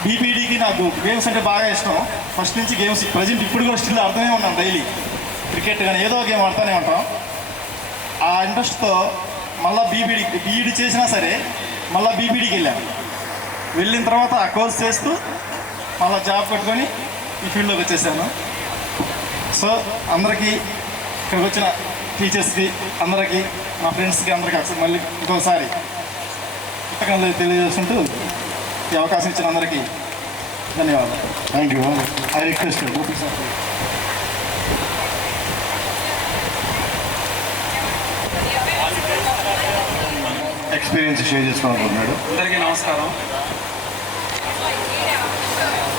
బీపీడీకి నాకు గేమ్స్ అంటే బాగా ఇష్టం. ఫస్ట్ నుంచి గేమ్స్ ప్రజెంట్ ఇప్పుడు కూడా స్టిల్ ఆడుతూనే ఉన్నాం. డైలీ క్రికెట్ కానీ ఏదో గేమ్ ఆడుతూనే ఉంటాం. ఆ ఇంట్రెస్ట్తో మళ్ళీ బీఈడి చేసినా సరే మళ్ళీ బీపీడీకి వెళ్ళాను. వెళ్ళిన తర్వాత ఆ కోర్స్ చేస్తూ మళ్ళీ జాబ్ పెట్టుకొని ఈ ఫీల్డ్లోకి వచ్చేసాను. సో అందరికీ ఇక్కడికి వచ్చిన టీచర్స్కి, అందరికీ, మా ఫ్రెండ్స్కి అందరికీ మళ్ళీ ఇంకోసారి పుస్తకంలో తెలియజేసుకుంటూ ఈ అవకాశం ఇచ్చిన అందరికీ ధన్యవాదాలు. Thank you. I request Gopi sir. Experience share చేసుకోవాలనుకుంటున్నాడు. అందరికీ నమస్కారం.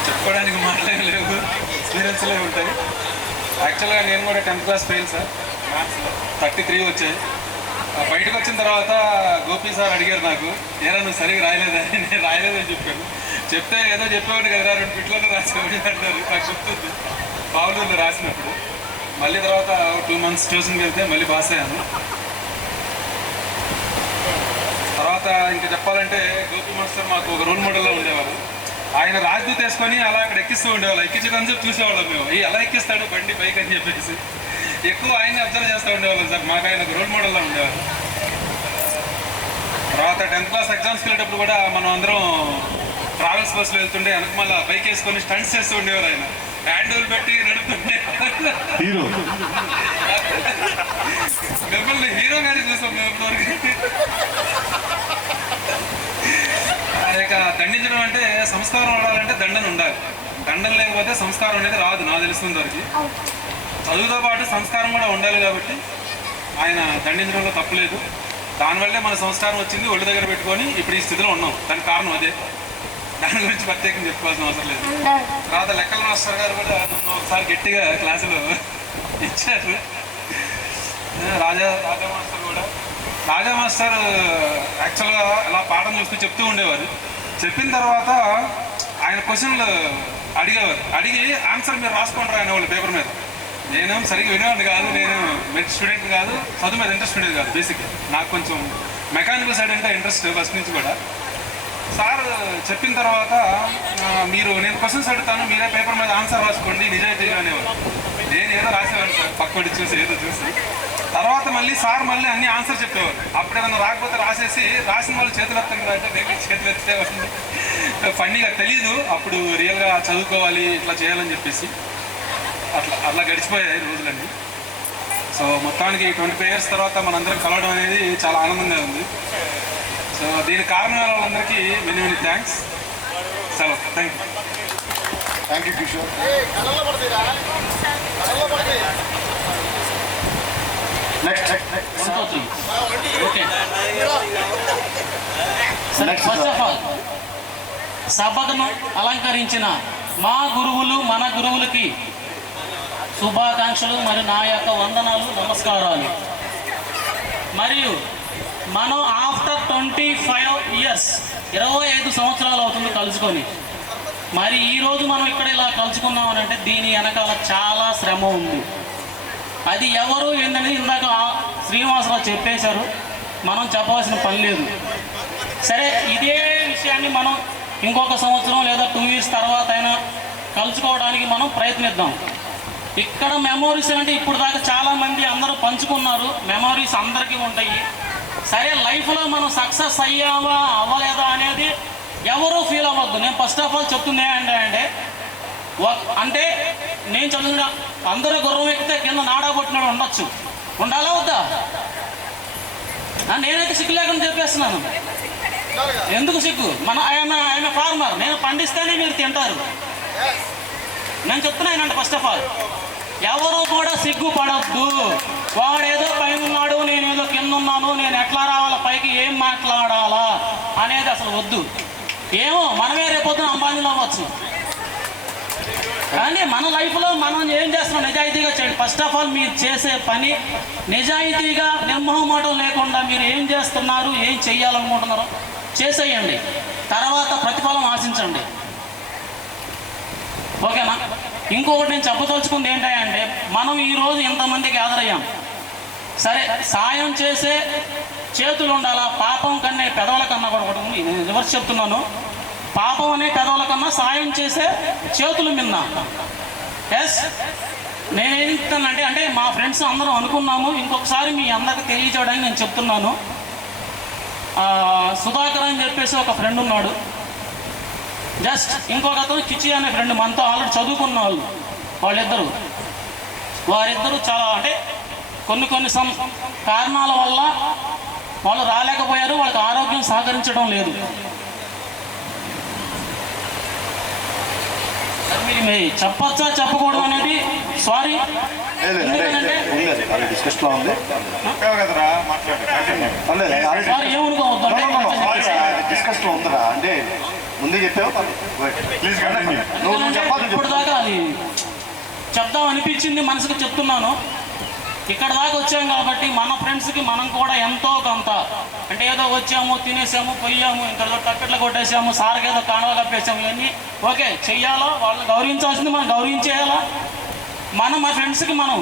చెప్పుకోవడానికి మాటలేం లేవు, ఎక్స్పీరియన్స్లే ఉంటాయి. యాక్చువల్గా నేను కూడా 10th క్లాస్ ఫెయిల్ సార్. మ్యాథ్స్లో 33 వచ్చాయి. బయటకు వచ్చిన తర్వాత గోపి సార్ అడిగారు నాకు, ఏరా నువ్వు సరిగ్గా రాయలేదని. నేను రాయలేదని చెప్పాను. చెప్తే ఏదో చెప్పేవాడు కదా, 2 బిట్లలో రాసేవాడు అన్నారు. నాకు చెప్తుంది బావులూరులో రాసినప్పుడు. మళ్ళీ తర్వాత 2 months ట్యూషన్కి వెళ్తే మళ్ళీ పాస్ అయ్యాను. తర్వాత ఇంకా చెప్పాలంటే గోపి మాస్టర్ మాకు ఒక రోల్ మోడల్లో ఉండేవారు. ఆయన రాజ్దూత్ వేసుకొని అలా అక్కడ ఎక్కిస్తూ ఉండేవాళ్ళు. ఎక్కించడం చెప్పి చూసేవాళ్ళం మేము, ఎలా ఎక్కిస్తాడు బండి పైకి అని చెప్పేసి ఎక్కువ ఆయన్ని అబ్జర్వ్ చేస్తూ ఉండేవాళ్ళం సార్. మాకు ఆయన ఒక రోల్ మోడల్లో ఉండేవారు. తర్వాత 10th క్లాస్ ఎగ్జామ్స్కి వెళ్ళేటప్పుడు కూడా మనం అందరం ట్రావెల్స్ బస్సులో వెళ్తుంటే వెనక మళ్ళీ బైక్ వేసుకొని స్టంట్స్ చేస్తూ ఉండేవారు. ఆయన హ్యాండ్ హోల్ పెట్టి నడుపుతుంటే హీరో. మిమ్మల్ని హీరో గారి చూసాం మేము. ఇక దండించడం అంటే సంస్కారం ఉండాలంటే దండన ఉండాలి. దండన లేకపోతే సంస్కారం అనేది రాదు నాకు తెలుస్తుంది వరకు. చదువుతో పాటు సంస్కారం కూడా ఉండాలి కాబట్టి ఆయన దండించడంలో తప్పులేదు. దానివల్లే మన సంస్కారం వచ్చింది, ఒళ్ళు దగ్గర పెట్టుకొని ఇప్పుడు ఈ స్థితిలో ఉన్నాం. దానికి కారణం అదే. దాని గురించి ప్రత్యేకంగా చెప్పుకోవాల్సిన అవసరం లేదు. తర్వాత లెక్కల మాస్టర్ గారు కూడా నన్ను ఒకసారి గట్టిగా క్లాసులో ఇచ్చారు. రాజా మాస్టర్ కూడా. రాజా మాస్టర్ యాక్చువల్గా ఇలా పాఠం చూస్తూ చెప్తూ ఉండేవారు. చెప్పిన తర్వాత ఆయన క్వశ్చన్లు అడిగేవారు. అడిగి ఆన్సర్ మీరు రాసుకుంటారు ఆయన వాళ్ళు పేపర్ మీద. నేను సరిగ్గా వినేవాడిని కాదు, నేను మెడ్ స్టూడెంట్ కాదు, చదువు మీద ఇంట్రెస్ట్ ఉండేది కాదు. బేసిక్గా నాకు కొంచెం మెకానికల్ సైడ్ అంటే ఇంట్రెస్ట్ ఫస్ట్ నుంచి కూడా. సార్ చెప్పిన తర్వాత మీరు నేను క్వశ్చన్స్ అడుగుతాను, మీరే పేపర్ మీద ఆన్సర్ రాసుకోండి నిజాయితీగా అనేవారు. నేను ఏదో రాసేవాడిని సార్, పక్కడి చూసి ఏదో చూసి. తర్వాత మళ్ళీ సార్ మళ్ళీ అన్ని ఆన్సర్ చెప్పేవారు. అప్పుడు ఏదన్నా రాకపోతే రాసేసి రాసిన వాళ్ళు చేతులు ఎత్తాను కదా అంటే నేను చేతులు ఎత్తేవాడిని. ఫన్నీగా తెలీదు అప్పుడు రియల్గా చదువుకోవాలి ఇట్లా చేయాలని చెప్పేసి. అట్లా గడిచిపోయాయి రోజులన్నీ. సో మొత్తానికి 25 years తర్వాత మనందరం కలవడం అనేది చాలా ఆనందంగా ఉంది. సో దీని కారణాల వాళ్ళందరికీ మెనీ థ్యాంక్స్. సెలవు. Thank you Kishore. Next okay సరే, ఫస్ట్ ఆఫ్ ఆల్ సభను అలంకరించిన మా గురువులు మన గురువులకి శుభాకాంక్షలు మరియు నా యొక్క వందనాలు, నమస్కారాలు. మరియు మనం ఆఫ్టర్ 25 years 25 సంవత్సరాలు అవుతుంది కలుసుకొని. మరి ఈరోజు మనం ఇక్కడ ఇలా కలుసుకున్నామనంటే దీని వెనకాల చాలా శ్రమ ఉంది. అది ఎవరు ఏంటనేది ఇందాక శ్రీనివాసరావు చెప్పేశారు, మనం చెప్పవలసిన పని లేదు. సరే, ఇదే విషయాన్ని మనం ఇంకొక సంవత్సరం లేదా 2 years తర్వాత అయినా కలుసుకోవడానికి మనం ప్రయత్నిద్దాం. ఇక్కడ మెమోరీస్ అంటే ఇప్పుడు దాకా చాలామంది అందరూ పంచుకున్నారు, మెమోరీస్ అందరికీ ఉంటాయి. సరే, లైఫ్లో మనం సక్సెస్ అయ్యావా అవ్వలేదా అనేది ఎవరూ ఫీల్ అవ్వద్దు. నేను ఫస్ట్ ఆఫ్ ఆల్ చెప్తుంది ఏంటంటే అంటే నేను చదువుతున్నా అందరూ గుర్రం ఎక్కితే కింద నాడా కొట్టినాడు ఉండొచ్చు, ఉండాలా వద్దా? నేనైతే సిగ్గు లేకుండా చెప్పేస్తున్నాను. ఎందుకు సిగ్గు? ఆయన ఫార్మర్, నేను పండిస్తేనే మీరు తింటారు. నేను చెప్తున్నానండి ఫస్ట్ ఆఫ్ ఆల్ ఎవరు కూడా సిగ్గుపడద్దు. వాడేదో పైన ఉన్నాడు, నేనేదో కింద ఉన్నాను, నేను ఎట్లా రావాలా పైకి, ఏం మాట్లాడాలా అనేది అసలు వద్దు. ఏమో మనమే రేపొద్దున అంబానీలో అవ్వచ్చు, కానీ మన లైఫ్లో మనం ఏం చేస్తున్నాం నిజాయితీగా చేయండి. ఫస్ట్ ఆఫ్ ఆల్ మీరు చేసే పని నిజాయితీగా నిర్మోహమాటం లేకుండా మీరు ఏం చేస్తున్నారు, ఏం చెయ్యాలనుకుంటున్నారో చేసేయండి. తర్వాత ప్రతిఫలం ఆశించండి. ఓకేనా? ఇంకొకటి నేను చెప్పదలుచుకుంది ఏంటంటే మనం ఈరోజు ఇంతమంది గ్యాదర్ అయ్యాం. సరే, సాయం చేసే చేతులు ఉండాలా? పాపం కన్నా పెదవుల కన్నా కూడా ఒకటి ఉంది. నేను రివర్స్ చెప్తున్నాను. పాపం అనే పెదవుల కన్నా సాయం చేసే చేతులు మిన్న. ఎస్, నేనేంటంటే అంటే మా ఫ్రెండ్స్ అందరం అనుకున్నాము, ఇంకొకసారి మీ అందరికి తెలియచేయడానికి నేను చెప్తున్నాను. సుధాకర్ అని చెప్పేసి ఒక ఫ్రెండ్ ఉన్నాడు, జస్ట్ ఇంకొక అతను కిచి అనే ఫ్రెండ్, మనతో ఆల్రెడీ చదువుకున్న వాళ్ళిద్దరు. వారిద్దరూ చాలా అంటే కొన్ని కారణాల వల్ల వాళ్ళు రాలేకపోయారు, వాళ్ళకి ఆరోగ్యం సహకరించడం లేదు. మీరు చెప్పచ్చా చెప్పకూడదు అనేది సారీ, సారీ ఏమనుకోవద్దు. డిస్కషన్ ఉందిరా అంటే ముందే చెప్పావు. ఇప్పుడు దాకా అది చెప్దాం అనిపించింది, మనసుకు చెప్తున్నాను. ఇక్కడ దాకా వచ్చాం కాబట్టి మన ఫ్రెండ్స్కి మనం కూడా ఎంతో కొంత అంటే ఏదో వచ్చాము, తినేసాము, పోయాము, ఇంకా టక్కెట్లు కొట్టేసాము, సార్కి ఏదో కాణవ కప్పేసాము, ఇవన్నీ ఓకే చెయ్యాలా, వాళ్ళని గౌరవించాల్సింది మనం గౌరవించేయాలా. మన ఫ్రెండ్స్కి మనం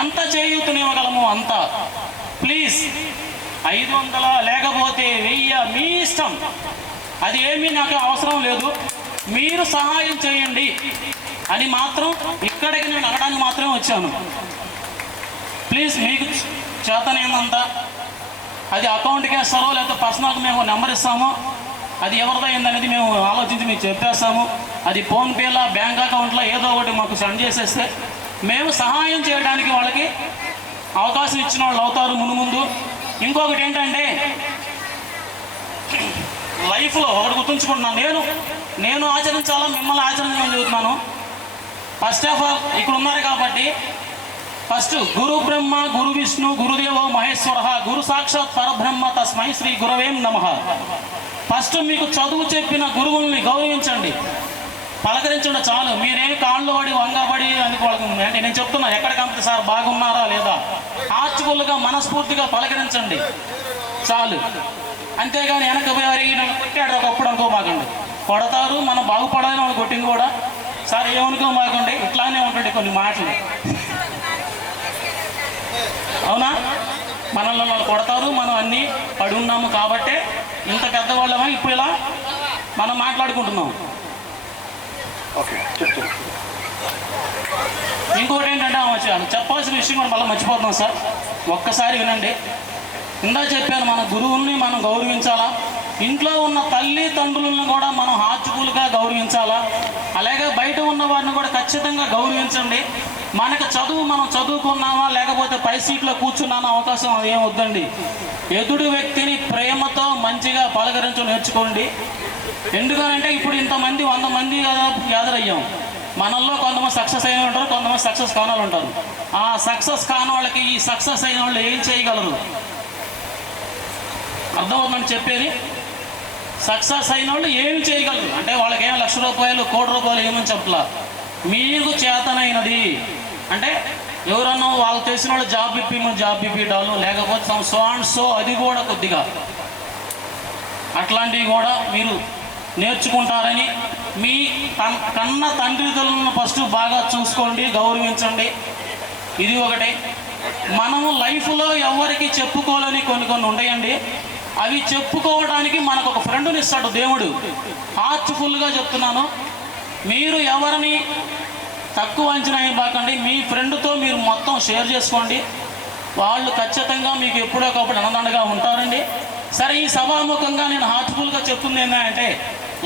ఎంత చేయూతనివ్వగలము అంత. ప్లీజ్ 500 లేకపోతే 1000 మీ ఇష్టం, అది ఏమీ నాకు అవసరం లేదు. మీరు సహాయం చేయండి అని మాత్రం ఇక్కడికి నేను అడగడానికి మాత్రమే వచ్చాను. ప్లీజ్ మీకు చేతనేందంతా అది అకౌంట్కి వేస్తారో లేకపోతే పర్సనల్కి మేము నెంబర్ ఇస్తాము, అది ఎవరిదో ఏందనేది మేము ఆలోచించి మీకు చెప్పేస్తాము. అది ఫోన్పేలో బ్యాంక్ అకౌంట్లో ఏదో ఒకటి మాకు సెండ్ చేసేస్తే మేము సహాయం చేయడానికి వాళ్ళకి అవకాశం ఇచ్చిన వాళ్ళు అవుతారు ముందు. ఇంకొకటి ఏంటంటే లైఫ్లో ఒకటి గుర్తుంచుకుంటున్నాను, నేను ఆచరించాలా, మిమ్మల్ని ఆచరించాలని చెబుతున్నాను. ఫస్ట్ ఆఫ్ ఆల్ ఇక్కడ ఉన్నారు కాబట్టి ఫస్ట్ గురు బ్రహ్మ గురు విష్ణు గురుదేవో మహేశ్వర గురు సాక్షాత్ పరబ్రహ్మ తస్మై శ్రీ గురవేం నమః. ఫస్ట్ మీకు చదువు చెప్పిన గురువుల్ని గౌరవించండి, పలకరించండి చాలు. మీరేమి కాళ్ళు పడి వంగబడి అందుకు వాళ్ళకి అంటే నేను చెప్తున్నా ఎక్కడికంటే సార్ బాగున్నారా లేదా ఆర్చుకులుగా మనస్ఫూర్తిగా పలకరించండి చాలు. అంతేగాని వెనక కొట్టాడు ఒకప్పుడు అనుకోమాకండి, కొడతారు. మనం బాగుపడాలని వాళ్ళు కొట్టింది కూడా సార్ ఏమనుకోమాకండి, ఇట్లానే ఉంటుంది కొన్ని మాటలు. అవునా, మనల్ని వాళ్ళు కొడతారు, మనం అన్నీ పడి ఉన్నాము కాబట్టే ఇంత పెద్దవాళ్ళమా ఇప్పుడు ఇలా మనం మాట్లాడుకుంటున్నాం. ఓకే చెప్తాను. ఇంకోటి ఏంటంటే చెప్పాల్సిన విషయం కూడా మళ్ళీ మర్చిపోతున్నాం సార్, ఒక్కసారి వినండి. ఇందా చెప్పాను, మన గురువుల్ని మనం గౌరవించాలా, ఇంట్లో ఉన్న తల్లి తండ్రులను కూడా మనం హార్చుకులుగా గౌరవించాలా, అలాగే బయట ఉన్న వారిని కూడా ఖచ్చితంగా గౌరవించండి. మనకు చదువు మనం చదువుకున్నామా లేకపోతే పై సీట్లో కూర్చున్నామా అవకాశం అదేం వద్దండి. ఎదుటి వ్యక్తిని ప్రేమతో మంచిగా పలకరించడం నేర్చుకోండి. ఎందుకనంటే ఇప్పుడు ఇంతమంది 100 మంది గ్యాదర్ అయ్యాం. మనల్లో కొంతమంది సక్సెస్ అయిన ఉంటారు, కొంతమంది సక్సెస్ కాని వాళ్ళు ఉంటారు. ఆ సక్సెస్ కాని వాళ్ళకి ఈ సక్సెస్ అయిన వాళ్ళు ఏం చేయగలరు? అర్థమవుతుందని చెప్పేది. సక్సెస్ అయిన వాళ్ళు ఏమి చేయగలరు అంటే వాళ్ళకి ఏం ₹1,00,000 ₹1,00,00,000 ఏమని చెప్పలా. మీకు చేతనైనది అంటే ఎవరన్నా వాళ్ళకి తెలిసిన వాళ్ళు జాబ్ ఇప్పించాలి, లేకపోతే సో అండ్ సో అది కూడా కొద్దిగా అట్లాంటివి కూడా మీరు నేర్చుకుంటారని మీ కన్న తండ్రిదండ్రులను ఫస్ట్ బాగా చూసుకోండి, గౌరవించండి. ఇది ఒకటి. మనము లైఫ్లో ఎవరికి చెప్పుకోవాలని కొన్ని ఉంటాయండి. అవి చెప్పుకోవడానికి మనకు ఒక ఫ్రెండ్ని ఇస్తాడు దేవుడు. హార్ట్ఫుల్గా చెప్తున్నాను, మీరు ఎవరిని తక్కువ అంచనా బాకండి. మీ ఫ్రెండ్తో మీరు మొత్తం షేర్ చేసుకోండి, వాళ్ళు ఖచ్చితంగా మీకు ఎప్పుడోకప్పుడు అన్నదండగా ఉంటారండి. సరే, ఈ సభాముఖంగా నేను హార్ట్ఫుల్గా చెప్తుంది ఏంటంటే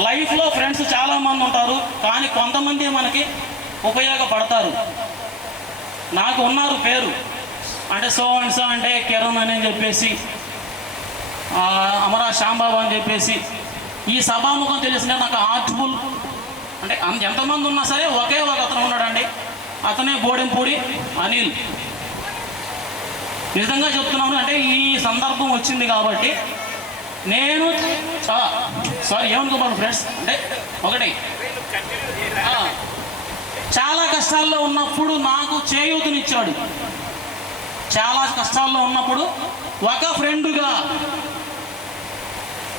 లైఫ్లో ఫ్రెండ్స్ చాలామంది ఉంటారు, కానీ కొంతమంది మనకి ఉపయోగపడతారు. నాకు ఉన్నారు పేరు అంటే సో అండ్ సో అంటే కిరణ్ అని చెప్పేసి, అమరా శ్యాంబాబు అని చెప్పేసి. ఈ సభాముఖం తెలిసిన నాకు హార్ట్ఫుల్ అంటే ఎంతమంది ఉన్నా సరే ఒకే ఒక అతను ఉన్నాడండి, అతనే బోడెంపూడి అనిల్. నిజంగా చెప్తున్నాను, అంటే ఈ సందర్భం వచ్చింది కాబట్టి నేను సారీ ఏమనుకోమను ఫ్రెండ్స్, అంటే ఒకటి చాలా కష్టాల్లో ఉన్నప్పుడు నాకు చేయూతనిచ్చాడు. చాలా కష్టాల్లో ఉన్నప్పుడు ఒక ఫ్రెండుగా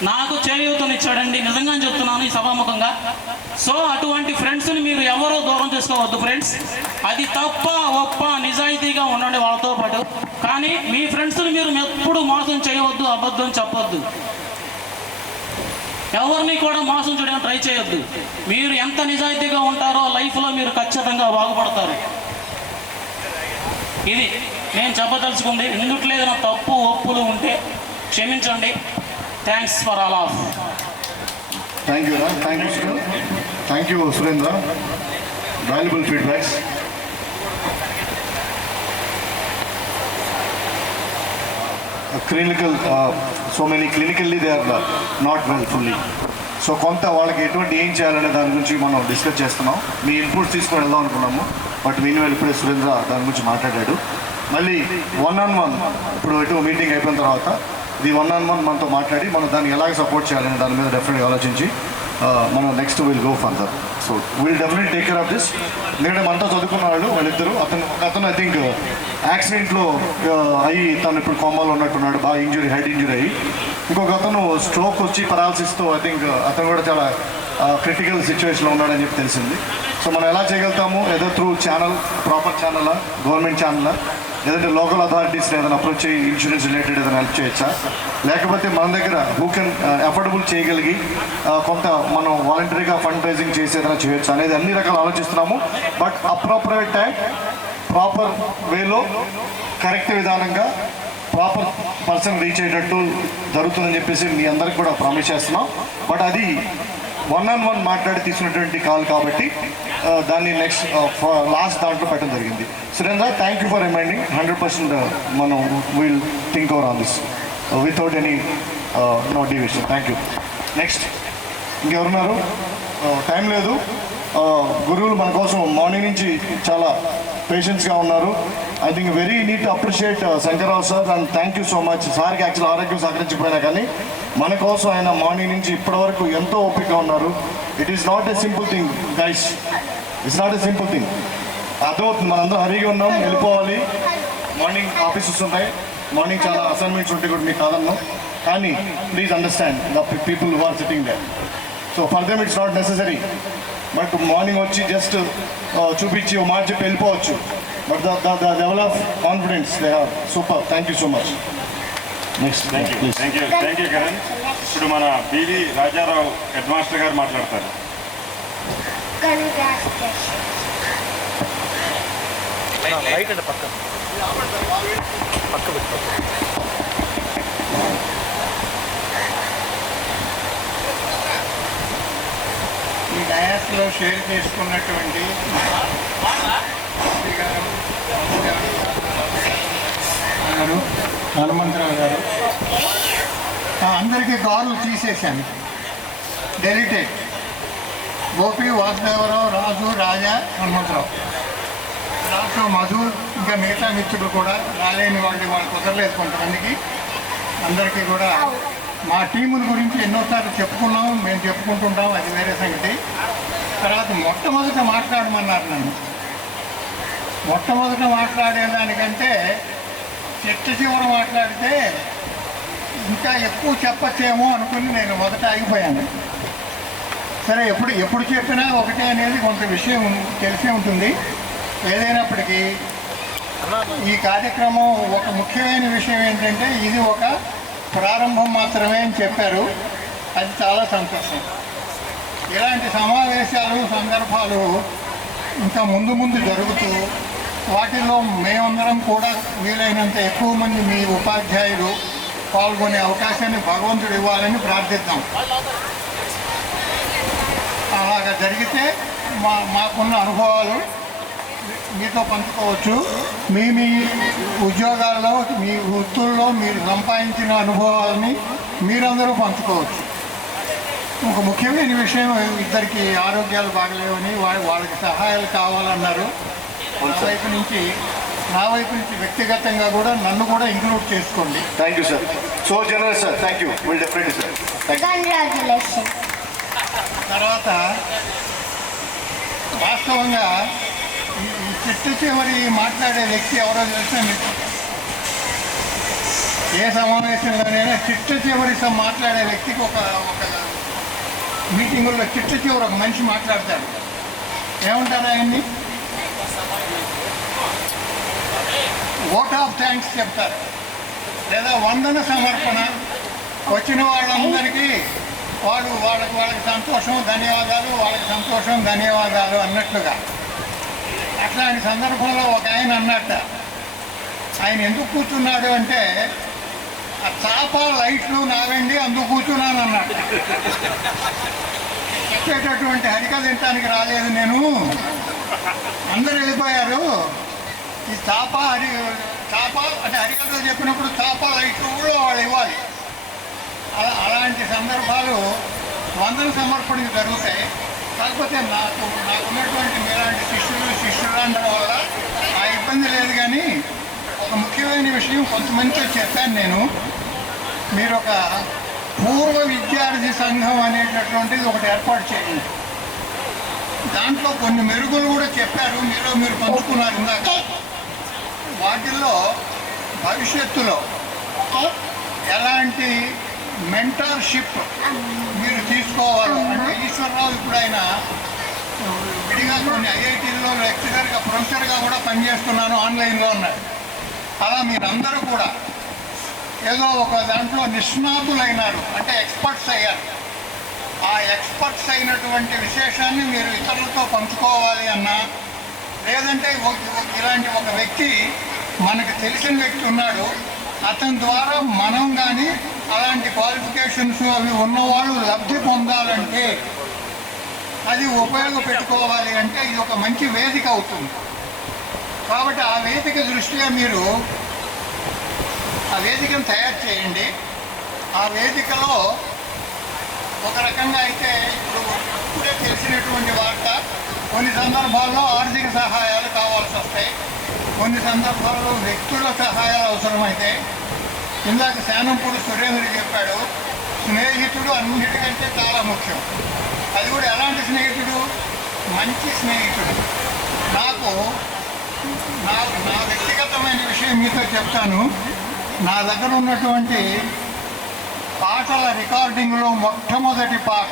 నాకు చేయూతనిచ్చాడండి. నిజంగా చెప్తున్నాను ఈ సభాముఖంగా. సో అటువంటి ఫ్రెండ్స్ని మీరు ఎవరో దూరం చేసుకోవద్దు ఫ్రెండ్స్. అది తప్ప ఒప్ప నిజాయితీగా ఉండండి వాళ్ళతో పాటు. కానీ మీ ఫ్రెండ్స్ని మీరు ఎప్పుడు మోసం చేయవద్దు, అబద్ధం చెప్పొద్దు, ఎవరిని కూడా మోసం చేయడానికి ట్రై చేయొద్దు. మీరు ఎంత నిజాయితీగా ఉంటారో లైఫ్లో మీరు ఖచ్చితంగా బాగుపడతారు. ఇది నేను చెప్పదలుచుకుంది. ఇందుట్లో ఏదైనా తప్పు ఒప్పులు ఉంటే క్షమించండి. Thanks for all of. Thank you Surendra, valuable feedbacks. Clinically they are not well fully. So కొంత వాళ్ళకి ఎటువంటి ఏం చేయాలనే దాని గురించి మనం డిస్కస్ చేస్తున్నాం. మీ ఇన్పుట్స్ తీసుకొని వెళ్దాం అనుకున్నాము, బట్ మీన్ ఇప్పుడే సురేంద్ర దాని గురించి మాట్లాడాడు. మళ్ళీ 1-on-1 ఇప్పుడు ఎటు మీటింగ్ అయిపోయిన తర్వాత ఇది 1-on-1 మనతో మాట్లాడి మనం దాన్ని ఎలాగ సపోర్ట్ చేయాలనే దాని మీద డెఫినెట్గా ఆలోచించి మనం next will go further. So will definitely take care of this. ఎందుకంటే మనతో చదువుకున్న వాళ్ళు వాళ్ళిద్దరు, అతను ఐ థింక్ యాక్సిడెంట్లో అయ్యి తను ఇప్పుడు కోమాలో ఉన్నట్టున్నాడు, బాగా హెడ్ ఇంజరీ అయ్యి. ఇంకొక అతను స్ట్రోక్ వచ్చి పరాలసిస్తో ఐ థింక్ అతను కూడా చాలా క్రిటికల్ సిచ్యువేషన్లో ఉన్నాడని చెప్పి తెలిసింది. సో మనం ఎలా చేయగలుగుతాము, ఏదో త్రూ ఛానల్, ప్రాపర్ ఛానలా, గవర్నమెంట్ ఛానలా, లేదంటే లోకల్ అథారిటీస్ని ఏదైనా అప్రోచ్ చేయి, ఇన్సూరెన్స్ రిలేటెడ్ ఏదైనా హెల్ప్ చేయొచ్చా, లేకపోతే మన దగ్గర హూ కెన్ అఫోర్డబుల్ చేయగలిగి కొంత మనం వాలంటరీగా ఫండ్ రైజింగ్ చేసి ఏదైనా చేయొచ్చు అనేది అన్ని రకాలు ఆలోచిస్తున్నాము. బట్ అప్రోప్రియేట్ టైం, ప్రాపర్ వేలో, కరెక్ట్ విధానంగా ప్రాపర్ పర్సన్ రీచ్ అయ్యేటట్టు జరుగుతుందని చెప్పేసి మీ అందరికి కూడా ప్రామిస్ చేస్తున్నాం. బట్ అది 1-on-1 మాట్లాడి తీసుకున్నటువంటి కాల్ కాబట్టి దాన్ని నెక్స్ట్ లాస్ట్ దాంట్లో పెట్టడం జరిగింది. Surendra, thank you for reminding. 100% మనం will think over on this without any no division. Thank you. Next ఇంకెవరున్నారు? టైం లేదు. గురువులు మన కోసం మార్నింగ్ నుంచి చాలా పేషెన్స్గా ఉన్నారు. I think very need to appreciate Shankarrao sir and thank you so much. సార్కి యాక్చువల్ ఆరోగ్యం సహకరించిపోయినా కానీ మన కోసం ఆయన మార్నింగ్ నుంచి ఇప్పటి వరకు ఎంతో ఓపికగా ఉన్నారు. It is not a simple thing guys, it's not a simple thing. అర్థమవుతుంది, మనందరం హరీగా ఉన్నాం, వెళ్ళిపోవాలి. మార్నింగ్ ఆఫీసెస్ ఉంటాయి, మార్నింగ్ చాలా అసైన్మెంట్స్ ఉంటాయి కూడా, మీకు కాదన్నాం. కానీ please understand the people who are sitting there. So for them it's not necessary. But morning వచ్చి జస్ట్ చూపించి ఓ మాట చెప్పి వెళ్ళిపోవచ్చు. But the level of confidence they have super. Thank you so much. Next thank you Karan. ఇప్పుడు మన BV Rajarao head master గారు మాట్లాడతారు. ఈ డయాస్లో షేర్ చేసుకున్నటువంటి గారు, హనుమంతరావు గారు, అందరికీ కార్లు తీసేశాను, డెలిటెడ్. గోపి, వాసుదేవరావు, రాజు, రాజా, హనుమంతరావు, రాజు, మధు, ఇంకా మిగతా మిత్రులు కూడా రాలేని వాళ్ళు కుదరలేదు కొంతమందికి. అందరికీ కూడా మా టీముల గురించి ఎన్నోసార్లు చెప్పుకున్నాం, మేము చెప్పుకుంటుంటాం, అది వేరే సంగతి. తర్వాత మొట్టమొదట మాట్లాడమన్నారు నన్ను. మొట్టమొదట మాట్లాడేదానికంటే చివర మాట్లాడితే ఇంకా ఎక్కువ చెప్పచ్చేమో అనుకుని నేను మొదట ఆగిపోయాను. సరే, ఎప్పుడు చెప్పినా ఒకటే అనేది కొంత విషయం తెలిసే ఉంటుంది. ఏదైనప్పటికీ ఈ కార్యక్రమం ఒక ముఖ్యమైన విషయం ఏంటంటే ఇది ఒక ప్రారంభం మాత్రమే అని చెప్పారు. అది చాలా సంతోషం. ఇలాంటి సమావేశాలు, సందర్భాలు ఇంకా ముందు ముందు జరుగుతూ వాటిల్లో మేమందరం కూడా వీలైనంత ఎక్కువ మంది మీ ఉపాధ్యాయులు పాల్గొనే అవకాశాన్ని భగవంతుడు ఇవ్వాలని ప్రార్థిద్దాం. అలాగా జరిగితే మాకున్న అనుభవాలు మీతో పంచుకోవచ్చు. మీ ఉద్యోగాల్లో, మీ వృత్తుల్లో మీరు సంపాదించిన అనుభవాలని మీరందరూ పంచుకోవచ్చు. ఒక ముఖ్యమైన విషయం, ఇద్దరికి ఆరోగ్యాలు బాగలేవని వాళ్ళకి సహాయాలు కావాలన్నారు. నా వైపు నుంచి వ్యక్తిగతంగా కూడా నన్ను కూడా ఇంక్లూడ్ చేసుకోండి. Thank you sir, so general sir. Thank you, will definitely sir. Congratulation. తర్వాత వాస్తవంగా ఈ చివరి మాట్లాడే వ్యక్తి ఎవరో తెలుసా మీకు? ఏ సమావేశంలోనైనా చివరి మాట్లాడే వ్యక్తికి ఒక మీటింగుల్లో చివరి ఒక మనిషి మాట్లాడతాడు. ఏమంటారు ఆయన్ని? ఓట్ ఆఫ్ థ్యాంక్స్ చెప్తారు, లేదా వందన సమర్పణ. వచ్చిన వాళ్ళందరికీ వాళ్ళకి సంతోషం, ధన్యవాదాలు, వాళ్ళకి సంతోషం, ధన్యవాదాలు అన్నట్లుగా. అట్లాంటి సందర్భంలో ఒక ఆయన అన్నట్ట, ఆయన ఎందుకు కూర్చున్నాడు అంటే ఆ చాప లైట్లు నావండి అందుకు కూర్చున్నాను అన్నట్టు. చెప్పేటటువంటి హరికథ తినటానికి రాలేదు నేను, అందరు వెళ్ళిపోయారు. ఈ చాప అంటే హరికథ చెప్పినప్పుడు చాప లైట్లు కూడా వాళ్ళు ఇవ్వాలి. అలాంటి సందర్భాలు వందల సమర్పణకి జరుగుతాయి. కాకపోతే నాకున్నటువంటి మీలాంటి శిష్యులందరి వల్ల ఆ ఇబ్బంది లేదు. కానీ ఒక ముఖ్యమైన విషయం కొంతమందితో చెప్పాను నేను. మీరు ఒక పూర్వ విద్యార్థి సంఘం అనేటటువంటిది ఒకటి ఏర్పాటు చేయండి. దాంట్లో కొన్ని మెరుగులు కూడా చెప్పారు, మీరు పంచుకున్నారు ఇందాక. వాటిల్లో భవిష్యత్తులో ఎలాంటి మెంటర్షిప్ మీరు తీసుకోవాలి అంటే, ఈశ్వరరావు ఇప్పుడు ఆయన విడిగా కొన్ని ఐఐటీల్లో లెక్చరర్గా, ప్రొఫెసర్గా కూడా పనిచేస్తున్నాను, ఆన్లైన్లో ఉన్నారు. అలా మీరందరూ కూడా ఏదో ఒక దాంట్లో నిష్ణాతులైనారు, అంటే ఎక్స్పర్ట్స్ అయ్యారు. ఆ ఎక్స్పర్ట్స్ అయినటువంటి విశేషాన్ని మీరు ఇతరులతో పంచుకోవాలి అన్నా, లేదంటే ఇలాంటి ఒక వ్యక్తి, మనకు తెలిసిన వ్యక్తి ఉన్నాడు, అతని ద్వారా మనం కానీ అలాంటి క్వాలిఫికేషన్స్ అవి ఉన్నవాళ్ళు లబ్ధి పొందాలంటే, అది ఉపయోగపెట్టుకోవాలి అంటే ఇది ఒక మంచి వేదిక అవుతుంది. కాబట్టి ఆ వేదిక దృష్ట్యా మీరు ఆ వేదికను తయారు చేయండి. ఆ వేదికలో ఒక రకంగా అయితే ఇప్పుడు ఇప్పుడే తెలిసినటువంటి వార్త, కొన్ని సందర్భాల్లో ఆర్థిక సహాయాలు కావాల్సి వస్తాయి, కొన్ని సందర్భాల్లో వ్యక్తుల సహాయాలు అవసరమైతే. ఇందాక శానంపూడి సురేంద్ర చెప్పాడు, స్నేహితుడు అన్నిటికంటే చాలా ముఖ్యం. అది కూడా ఎలాంటి స్నేహితుడు? మంచి స్నేహితుడు. నాకు నా వ్యక్తిగతమైన విషయం మీతో చెప్తాను. నా దగ్గర ఉన్నటువంటి పాటల రికార్డింగ్లో మొట్టమొదటి పాట,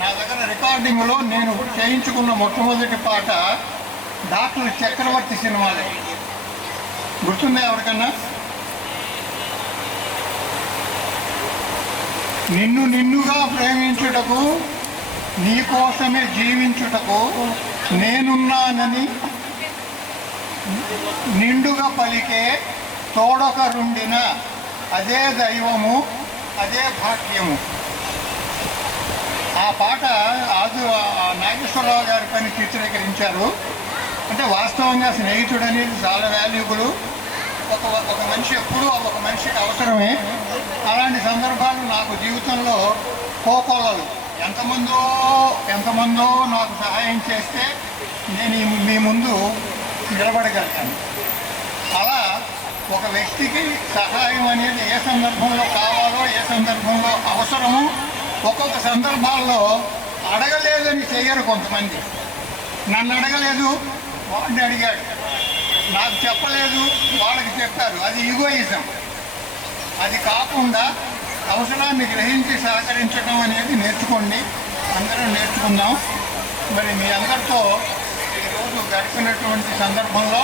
నా దగ్గర రికార్డింగ్లో నేను చేయించుకున్న మొట్టమొదటి పాట డాక్టర్ చక్రవర్తి సినిమాలో. గుర్తుందా ఎవరికన్నా? నిన్ను నిన్నుగా ప్రేమించుటకు, నీ కోసమే జీవించుటకు నేనున్నానని నిండుగా పలికే తోడొకరుండిన అదే దైవము, అదే భాగ్యము. ఆ పాట నాగేశ్వరరావు గారి పని చిత్రీకరించారు. అంటే వాస్తవంగా స్నేహితుడు అనేది చాలా వాల్యుబుల్. ఒక మనిషి ఎప్పుడూ ఒక మనిషికి అవసరమే. అలాంటి సందర్భాలు నాకు జీవితంలో కోకొల్లలు. ఎంతమందో నాకు సహాయం చేస్తే నేను మీ ముందు నిలబడగలిగాను. అలా ఒక వ్యక్తికి సహాయం అనేది ఏ సందర్భంలో కావాలో, ఏ సందర్భంలో అవసరమో, ఒక్కొక్క సందర్భాల్లో అడగలేదని చెయ్యరు కొంతమంది. నన్ను అడగలేదు, వాడిని అడిగాడు. నాకు చెప్పలేదు, వాళ్ళకి చెప్పారు. అది ఈగోయిజం. అది కాకుండా అవసరాన్ని గ్రహించి సహకరించడం అనేది నేర్చుకోండి. అందరం నేర్చుకుందాం. మరి మీ అందరితో ఈరోజు గడిపినటువంటి సందర్భంలో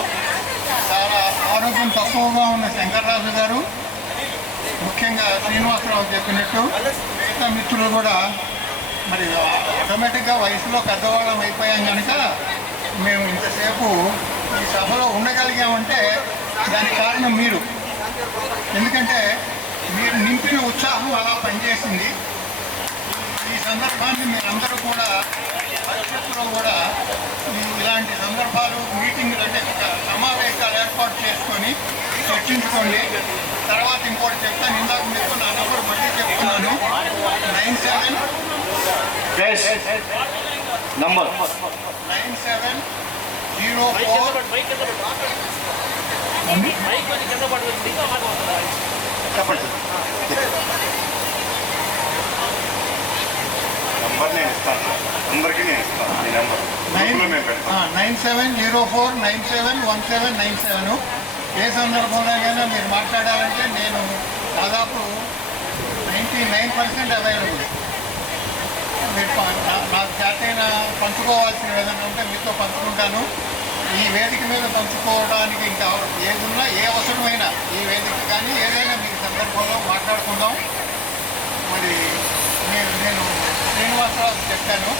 చాలా ఆరోగ్యం తక్కువగా ఉన్న శంకర్రాజు గారు, ముఖ్యంగా శ్రీనివాసరావు చెప్పినట్టు మిగతా మిత్రులు కూడా మరి ఆటోమేటిక్గా వయసులో పెద్దవాళ్ళం అయిపోయాం కనుక మేము ఇంతసేపు ఈ సభలో ఉండగలిగామంటే దానికి కారణం మీరు. ఎందుకంటే మీరు నింపిన ఉత్సాహం అలా పనిచేసింది. ఈ సందర్భాన్ని మీరందరూ కూడా భవిష్యత్తులో కూడా ఇలాంటి సందర్భాలు, మీటింగ్లు అంటే సమావేశాలు ఏర్పాటు చేసుకొని చర్చించుకోండి. తర్వాత ఇంకోటి చెప్తాను. ఇందాక మీకు నా నంబర్ మళ్ళీ చెప్తున్నాను. 9704 చెప్పండి. నెంబర్ నేను ఇస్తాను సార్, అందరికీ నేను ఇస్తాను ఈ నెంబర్. 9704971797. ఏ సందర్భంలోనైనా మీరు మాట్లాడాలంటే నేను దాదాపు 99% అవైలబుల్. మీరు నాకు చేతైన పంచుకోవాల్సిన ఏదైనా ఉంటే మీతో పంచుకుంటాను. ఈ వేదిక మీద పంచుకోవడానికి ఇంకా ఏదున్నా, ఏ అవసరమైనా ఈ వేదిక కానీ ఏదైనా మీకు సందర్భంలో మాట్లాడుకుందాం. మరి నేను శ్రీనివాసరావు చెప్పాను,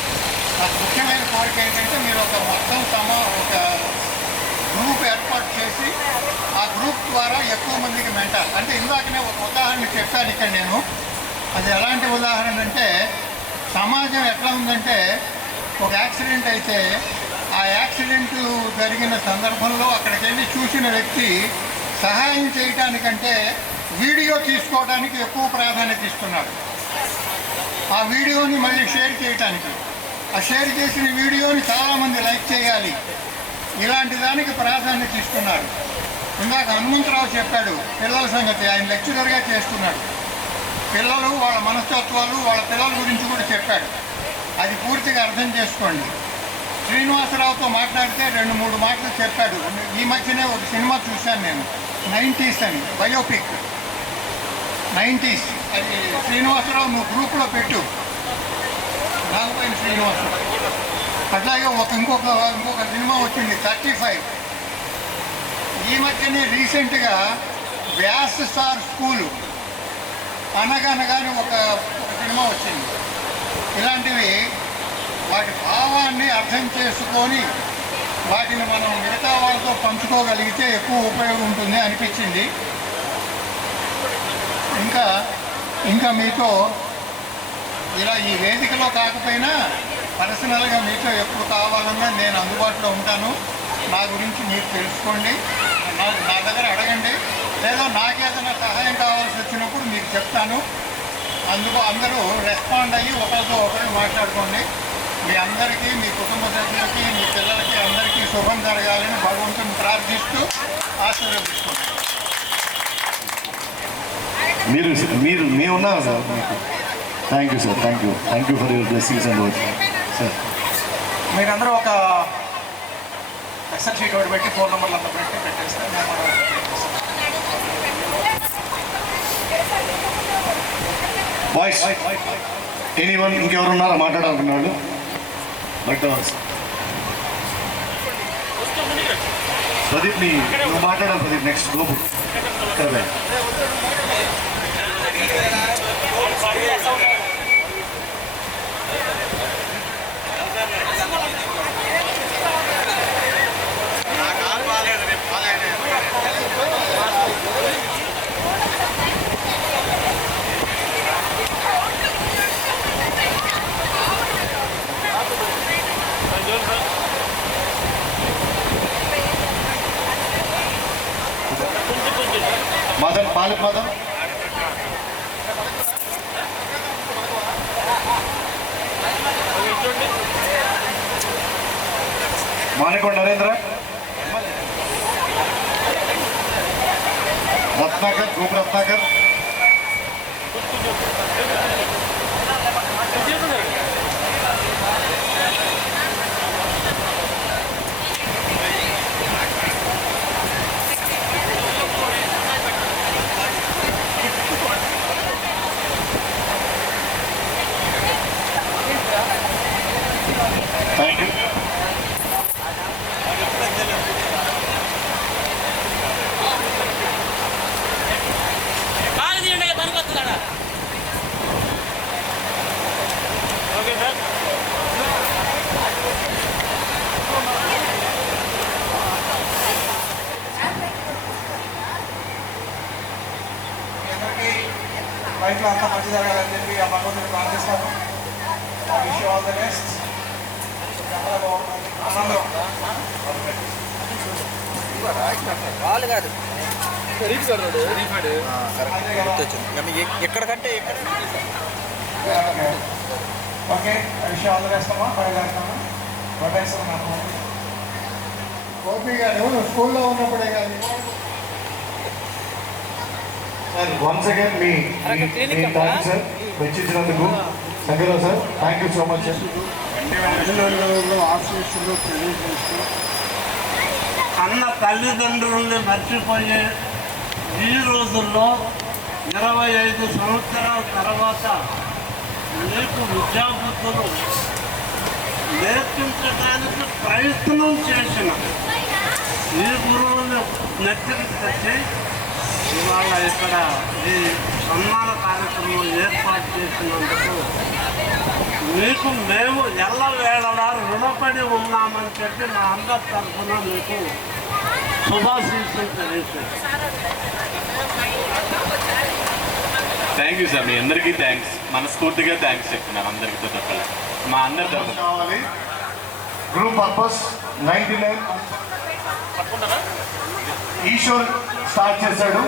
నాకు ముఖ్యమైన కోరిక ఏంటంటే మీరు ఒక మొత్తం ఒక గ్రూప్ ఏర్పాటు చేసి ఆ గ్రూప్ ద్వారా ఎక్కువ మందికి మెంటాలి. అంటే ఇందాకనే ఒక ఉదాహరణ చెప్పాను ఇక్కడ నేను. అది ఎలాంటి ఉదాహరణ అంటే, సమాజం ఎట్లా ఉందంటే, ఒక యాక్సిడెంట్ అయితే ఆ యాక్సిడెంట్ జరిగిన సందర్భంలో అక్కడికి వెళ్ళి చూసిన వ్యక్తి సహాయం చేయటానికంటే వీడియో తీసుకోవడానికి ఎక్కువ ప్రాధాన్యత ఇస్తున్నాడు. ఆ వీడియోని మళ్ళీ షేర్ చేయటానికి, ఆ షేర్ చేసిన వీడియోని చాలామంది లైక్ చేయాలి, ఇలాంటి దానికి ప్రాధాన్యత ఇస్తున్నారు. ఇందాక హనుమంతరావు చెప్పాడు పిల్లల సంగతి, ఆయన లెక్చరర్గా చేస్తున్నాడు. పిల్లలు, వాళ్ళ మనస్తత్వాలు, వాళ్ళ పిల్లల గురించి కూడా చెప్పాడు. అది పూర్తిగా అర్థం చేసుకోండి. శ్రీనివాసరావుతో మాట్లాడితే 2-3 మాటలు చెప్పాడు. ఈ మధ్యనే ఒక సినిమా చూశాను నేను, 90s అని, బయోపిక్ 90s. అది శ్రీనివాసరావు నువ్వు గ్రూప్లో పెట్టు, నాగపైన శ్రీనివాసరావు. అట్లాగే ఇంకొక సినిమా వచ్చింది 35. ఈ మధ్యనే రీసెంట్గా వ్యాస్ స్టార్ స్కూలు అనగనగానే ఒక సినిమా వచ్చింది. ఇలాంటివి వాటి భావాన్ని అర్థం చేసుకొని వాటిని మనం మిగతా వాళ్ళతో పంచుకోగలిగితే ఎక్కువ ఉపయోగం ఉంటుంది అనిపించింది. ఇంకా మీతో ఇలా ఈ వేదికలో కాకపోయినా పర్సనల్గా మీతో ఎప్పుడు కావాలన్నా నేను అందుబాటులో ఉంటాను. నా గురించి మీరు తెలుసుకోండి, నా దగ్గర అడగండి, లేదా నాకేదైనా సహాయం కావాల్సి వచ్చినప్పుడు మీకు చెప్తాను. అందుకు అందరూ రెస్పాండ్ అయ్యి ఒకరితో ఒకరు మాట్లాడుకోండి. మీ అందరికీ, మీ కుటుంబ సభ్యులకి, మీ పిల్లలకి అందరికీ శుభం జరగాలని భగవంతుని ప్రార్థిస్తూ ఆశీర్వదిస్తున్నాను. మీరు ఉన్నారు సార్. మీకు thank you sir. Thank you for your blessings and words sir. మీరందరూ ఒక ఎక్సెల్ షీట్ ఒకటి పెట్టి ఫోన్ నెంబర్లు అంతా పెట్టేస్తే వాయిస్ ఎనీవన్ ఇంకెవరున్నారా మాట్లాడాలనుకున్నాడు? బట్ ప్రదీప్ నువ్వు మాట్లాడాలి. ప్రదీప్ నెక్స్ట్ గోపు కదా. Madan Palak Madan Manikonda Narendra Ratnakar Gopu Ratnakar thank you. Okay sir. అందరికీ లైఫ్లో అంతా మంచి జరగాలని చెప్పి ఆ భగవంతుని ప్రార్థిస్తాను. Wish all the best. వాళ్ళు కాదు ఎక్కడికంటే okay wish all the best అమ్మా. బయలుదేరుతాము. బయటేస్తున్నాను. గోపి గారు స్కూల్లో ఉన్నప్పుడే కానీ సార్ వన్స్ అగైన్ మీ థ్యాంక్స్ సార్ వెచ్చించినందుకు. Sangirao sir thank you so much sir. ఆశీస్సులు తెలియజేస్తూ అన్న తల్లిదండ్రుల్ని మర్చిపోయే ఈ రోజుల్లో 25 సంవత్సరాల తర్వాత మీకు విద్యాబుద్ధులు నేర్పించడానికి ప్రయత్నం చేసిన ఈ గురువుని నెచ్చరించి ఇవాళ ఇక్కడ ఈ సన్మాన కార్యక్రమం ఏర్పాటు చేసినందుకు మీకు మేము ఎల్లవేళలా రుణపడి ఉన్నామని చెప్పి మా అందరి తరఫున మీకు శుభాశీస్సులు తెలియజేస్తాను. Thank you sir. మీ అందరికీ థ్యాంక్స్, మనస్ఫూర్తిగా థ్యాంక్స్ చెప్తున్నాను అందరికీ తప్పలే మా అందరి తరఫున. కావాలి గ్రూప్ పర్పస్ 99 ఈశ్వర్ స్టార్ట్ చేశాడు.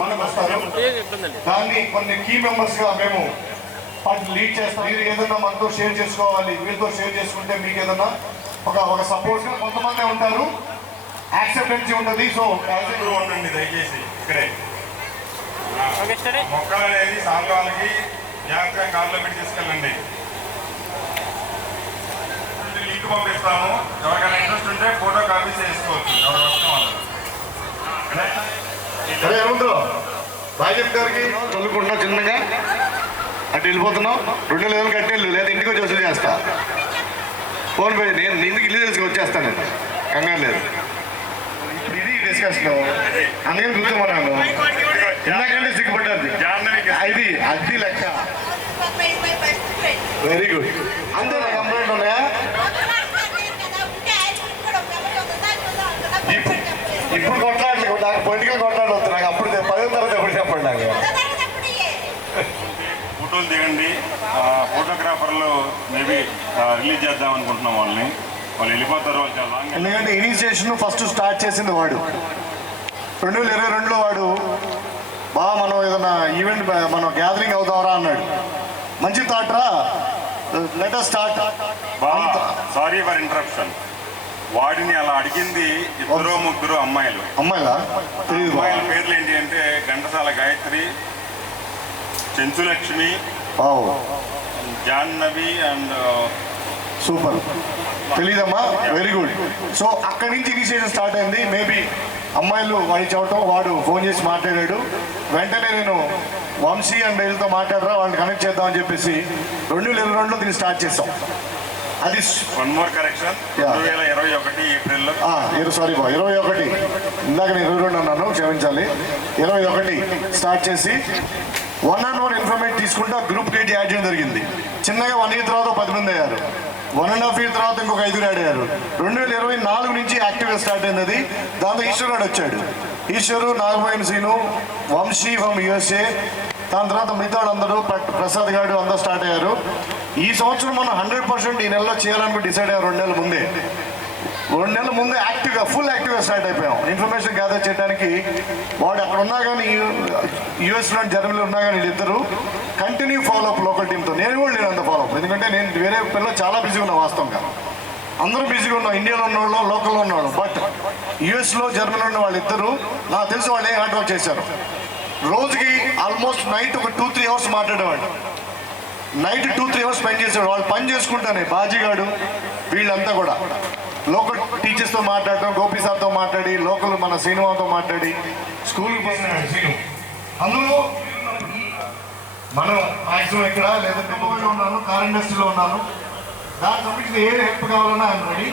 మనకు వస్తారు. దాన్ని కొన్ని కీ మెంబర్స్గా మేము లీడ్ చేస్తాం. మీరు ఏదన్నా మనతో షేర్ చేసుకోవాలి, వీళ్ళతో షేర్ చేసుకుంటే మీకు ఏదన్నా ఒక సపోర్ట్గా కొంతమంది ఉంటారు, యాక్సెప్టెన్సీ ఉంటుంది. సో ఉండండి దయచేసి ఇక్కడే మొక్కలు అనేది సాల్వాలకి జాగ్రత్తగా కార్లో పెట్టి తీసుకెళ్ళండి. లింక్ పంపిస్తాము. ఎవరికైనా ఇంట్రెస్ట్ ఉంటే ఫోటో కాపీస్ చేసుకోవచ్చు. ఎవరు వస్తాం వాళ్ళు. అదే ఏముందో రాజీవ్ గారికి చదువుకుంటున్నావు చిన్నగా అటు వెళ్ళిపోతున్నావు. 2 నెలలు కట్టేళ్ళు లేదా ఇంటికి వచ్చి వసూలు చేస్తా. ఫోన్ పే నేను ఇంటికి ఇల్లు తెలుసుకు వచ్చేస్తాను. నేను కంగారు లేదు. ఇప్పుడు ఇది డిస్కషన్ అందుకని కూర్చోమన్నాను. ఇందాకంటే సిగ్గుపడ్డది. ఇది అది లెక్క. Very good. అంతే నా కంప్లైంట్ ఉన్నాయా? ఇప్పుడు కొట్లాడలేదు. నాకు పొలిటికల్ కొట్లాడలు వద్దు. నాకు అప్పుడు 10వ తరగతి ఎప్పుడు చెప్పండి. నాకు ఫోటోలు దిగండి. ఫోటోగ్రాఫర్లు మేబీ రిలీజ్ చేద్దాం అనుకుంటున్నాం వాళ్ళని. వాళ్ళు వెళ్ళిపోతారు. వాళ్ళు చాలా లాంగ్. ఎందుకంటే ఇనిషియేషన్ ఫస్ట్ స్టార్ట్ చేసింది వాడు. 2022లో వాడు మనం ఏదైనా ఈవెంట్ మనం గ్యాదరింగ్ అవుతావరా అన్నాడు. మంచి థాట్ రా, let us start. Sorry for interruption. వాడిని అలా అడిగింది ఇద్దరు ముగ్గురు అమ్మాయిలు. అమ్మాయిలా? తెలియదు. అమ్మాయిల పేర్లు ఏంటి అంటే ఘంటసాల గాయత్రి, చెంచులక్ష్మి, జాహ్నవి అండ్ సూపర్. తెలీదమ్మా, వెరీ గుడ్. సో అక్కడి నుంచి ఇనిషియేషన్ స్టార్ట్ అయింది. మేబీ అమ్మాయిలు వాడి చవటం, వాడు ఫోన్ చేసి మాట్లాడాడు. వెంటనే నేను వంశీ అండ్ వీళ్ళతో మాట్లాడరా, వాళ్ళని కనెక్ట్ చేద్దామని చెప్పేసి 2022లో దీన్ని స్టార్ట్ చేస్తాం. అది వన్ మోర్ కరెక్షన్, 2021 ఏప్రిల్లో. సారీ బా, 21, ఇందాక నేను 22 అన్నాను, క్షమించాలి. 21 స్టార్ట్ చేసి 1-on-1 ఇన్ఫర్మేషన్ తీసుకుంటూ గ్రూప్ క్రియేట్ యాడ్ చేయడం జరిగింది. చిన్నగా 1 year తర్వాత 10 మంది అయ్యారు. 1.5 year తర్వాత ఇంకొక 5 యాడ్ అయ్యారు. 2024 నుంచి యాక్టివ్గా స్టార్ట్ అయింది అది. దాంతో ఈశ్వర్ గారు వచ్చాడు. ఈశ్వరు, నాగమోహన్ సీను, వంశీ ఫ్రమ్ USA, దాని తర్వాత మిగతా అందరూ ప్రసాద్ గారు అందరూ స్టార్ట్ అయ్యారు. ఈ సంవత్సరం మనం 100% ఈ నెలలో చేయాలని డిసైడ్ అయ్యాం. 2 నెలల ముందే, 2 నెలల ముందే యాక్టివ్గా, ఫుల్ యాక్టివ్గా స్టార్ట్ అయిపోయాం. ఇన్ఫర్మేషన్ గ్యాదర్ చేయడానికి వాడు అక్కడ ఉన్నా కానీ, యూఎస్లో జర్మనీలో ఉన్నా కానీ వీళ్ళిద్దరూ కంటిన్యూ ఫాలోఅప్ లోకల్ టీంతో. నేను కూడా లేను అంత ఫాలోఅప్, ఎందుకంటే నేను వేరే పిల్లలు చాలా బిజీగా ఉన్నా. వాస్తవంగా అందరూ బిజీగా ఉన్నాం, ఇండియాలో ఉన్నవాళ్ళు, లోకల్లో ఉన్నవాళ్ళు. బట్ యూఎస్లో జర్మనీలో ఉన్న వాళ్ళిద్దరూ నాకు తెలిసి వాళ్ళు ఏం హార్డ్ వర్క్ చేశారు. రోజుకి ఆల్మోస్ట్ నైట్ ఒక 2-3 hours మాట్లాడేవాడు. నైట్ 2-3 hours స్పెండ్ చేసేవాడు. వాళ్ళు పని చేసుకుంటానే బాజీగాడు వీళ్ళంతా కూడా లోకల్ టీచర్స్తో మాట్లాడటం, గోపి సార్తో మాట్లాడి, లోకల్ మన శ్రీనివాస్తో మాట్లాడి స్కూల్కి పోయినాడు శ్రీను. అందులో మనం మ్యాక్సిమం ఇక్కడ లేదంటే మొబైల్లో ఉన్నాను, కార్ ఇండస్ట్రీలో ఉన్నాను. దానికి సంబంధించిన ఏ హెల్ప్ కావాలన్నా ఆయన రెడీ.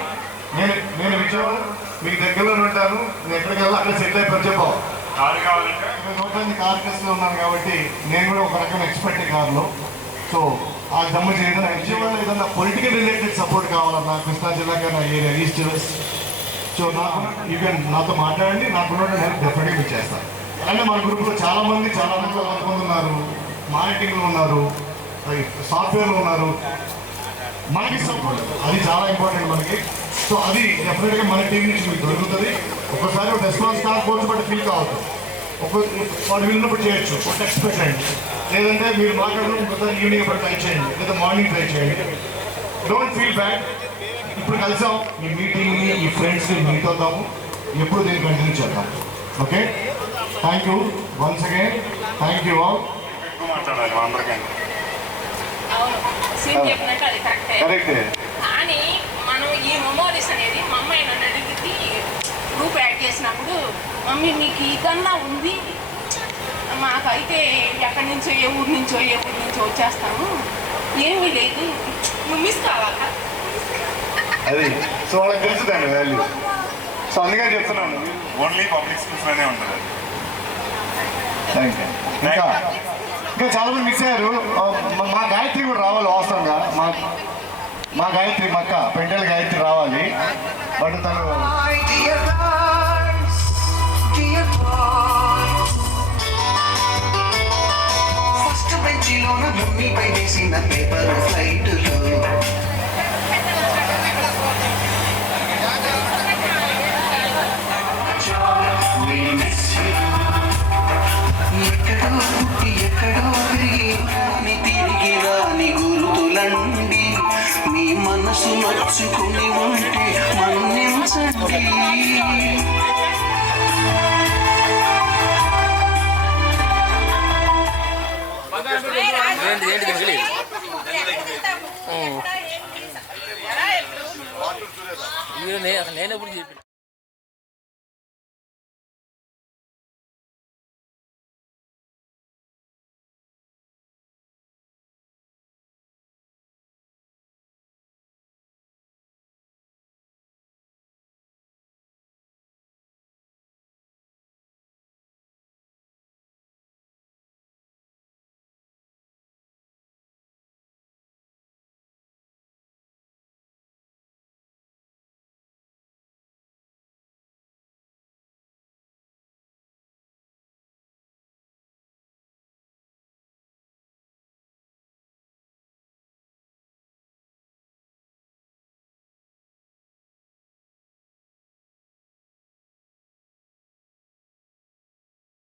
నేను విజయవాడ మీకు దగ్గరలో ఉంటాను. నేను ఎక్కడికి వెళ్ళి అక్కడ సెటిల్ అయిపోయి చెప్పావు. కారు కావాలంటే కార్ ఇండస్ట్రీలో ఉన్నాను కాబట్టి నేను కూడా ఒక రకమైన ఎక్స్పర్ట్ కార్లో. సో ఆ సంబంధించిన ఏదైనా విజయవాడలో ఏదైనా పొలిటికల్ రిలేటెడ్ సపోర్ట్ కావాలన్నా, కృష్ణా జిల్లా కన్నా ఏరియా ఈస్ట్ వెస్ట్, సో నాకు నాతో మాట్లాడండి. నాకున్న హెల్ప్ డెఫినెట్గా మీకు చేస్తాను. అలానే మన గ్రూప్లో చాలా మంది ఉన్నారు, మార్కెటింగ్లో ఉన్నారు, సాఫ్ట్వేర్లో ఉన్నారు. మనకి సపోర్ట్ అది చాలా ఇంపార్టెంట్ మనకి. సో అది డెఫినెట్గా మన టీం నుంచి మీకు దొరుకుతుంది. ఒకసారి ఒక రెస్పాన్స్ కాకపోవచ్చు, బట్ ఫీల్ కావద్దు. వాడు వీళ్ళినప్పుడు చేయొచ్చు, ఒక టెక్స్ట్ పెట్టండి. లేదంటే మీరు మాట్లాడడం ఇంకొకసారి ఈవినింగ్ అప్పుడు ట్రై చేయండి, లేదా మార్నింగ్ ట్రై చేయండి. Don't feel bad. ఇప్పుడు కలిసాం, ఈ మీటింగ్ని, ఈ ఫ్రెండ్స్ని మీట్ అవుతాము. ఎప్పుడు దీన్ని కంటిన్యూ చేద్దాం. Okay, thank you once again. Thank you all. ఎక్కువ మాట్లాడాలి అందరికంటే. కరెక్టే. కానీ మనం ఈ మెమోరీస్ అనేది మా అమ్మాయి నన్ను అడిగితే గ్రూప్ యాడ్ చేసినప్పుడు, మమ్మీ మీకు ఇదన్నా ఉంది, మాకైతే ఎక్కడి నుంచో ఏ ఊరి నుంచో వచ్చేస్తాము, ఏమీ లేదు, నువ్వు మిస్ కావాలా అది. సో వాళ్ళకి తెలుసుదండి వాల్యూ. సో అందుకని చెప్తున్నాను, ఓన్లీ పబ్లిక్ స్కూల్స్లోనే ఉంటుంది. Thank you. ఇంకా చాలా మంది మిస్ అయ్యారు. మా గాయత్రి కూడా రావాలి. వాస్తవంగా మా గాయత్రి, మా అక్క పెంటల గాయత్రి రావాలి. బట్ తను ఫస్ట్ బెంచిలోన భూమిపై వేసిన పేపర్ ఫ్లైట్లు, ఎక్కడో పుట్టి ఎక్కడో తిరిగి రాని గురుతులండి. మీ మనసు నచ్చుకుని ఉంటే మన్నించండి. నేనెప్పుడు చెప్పి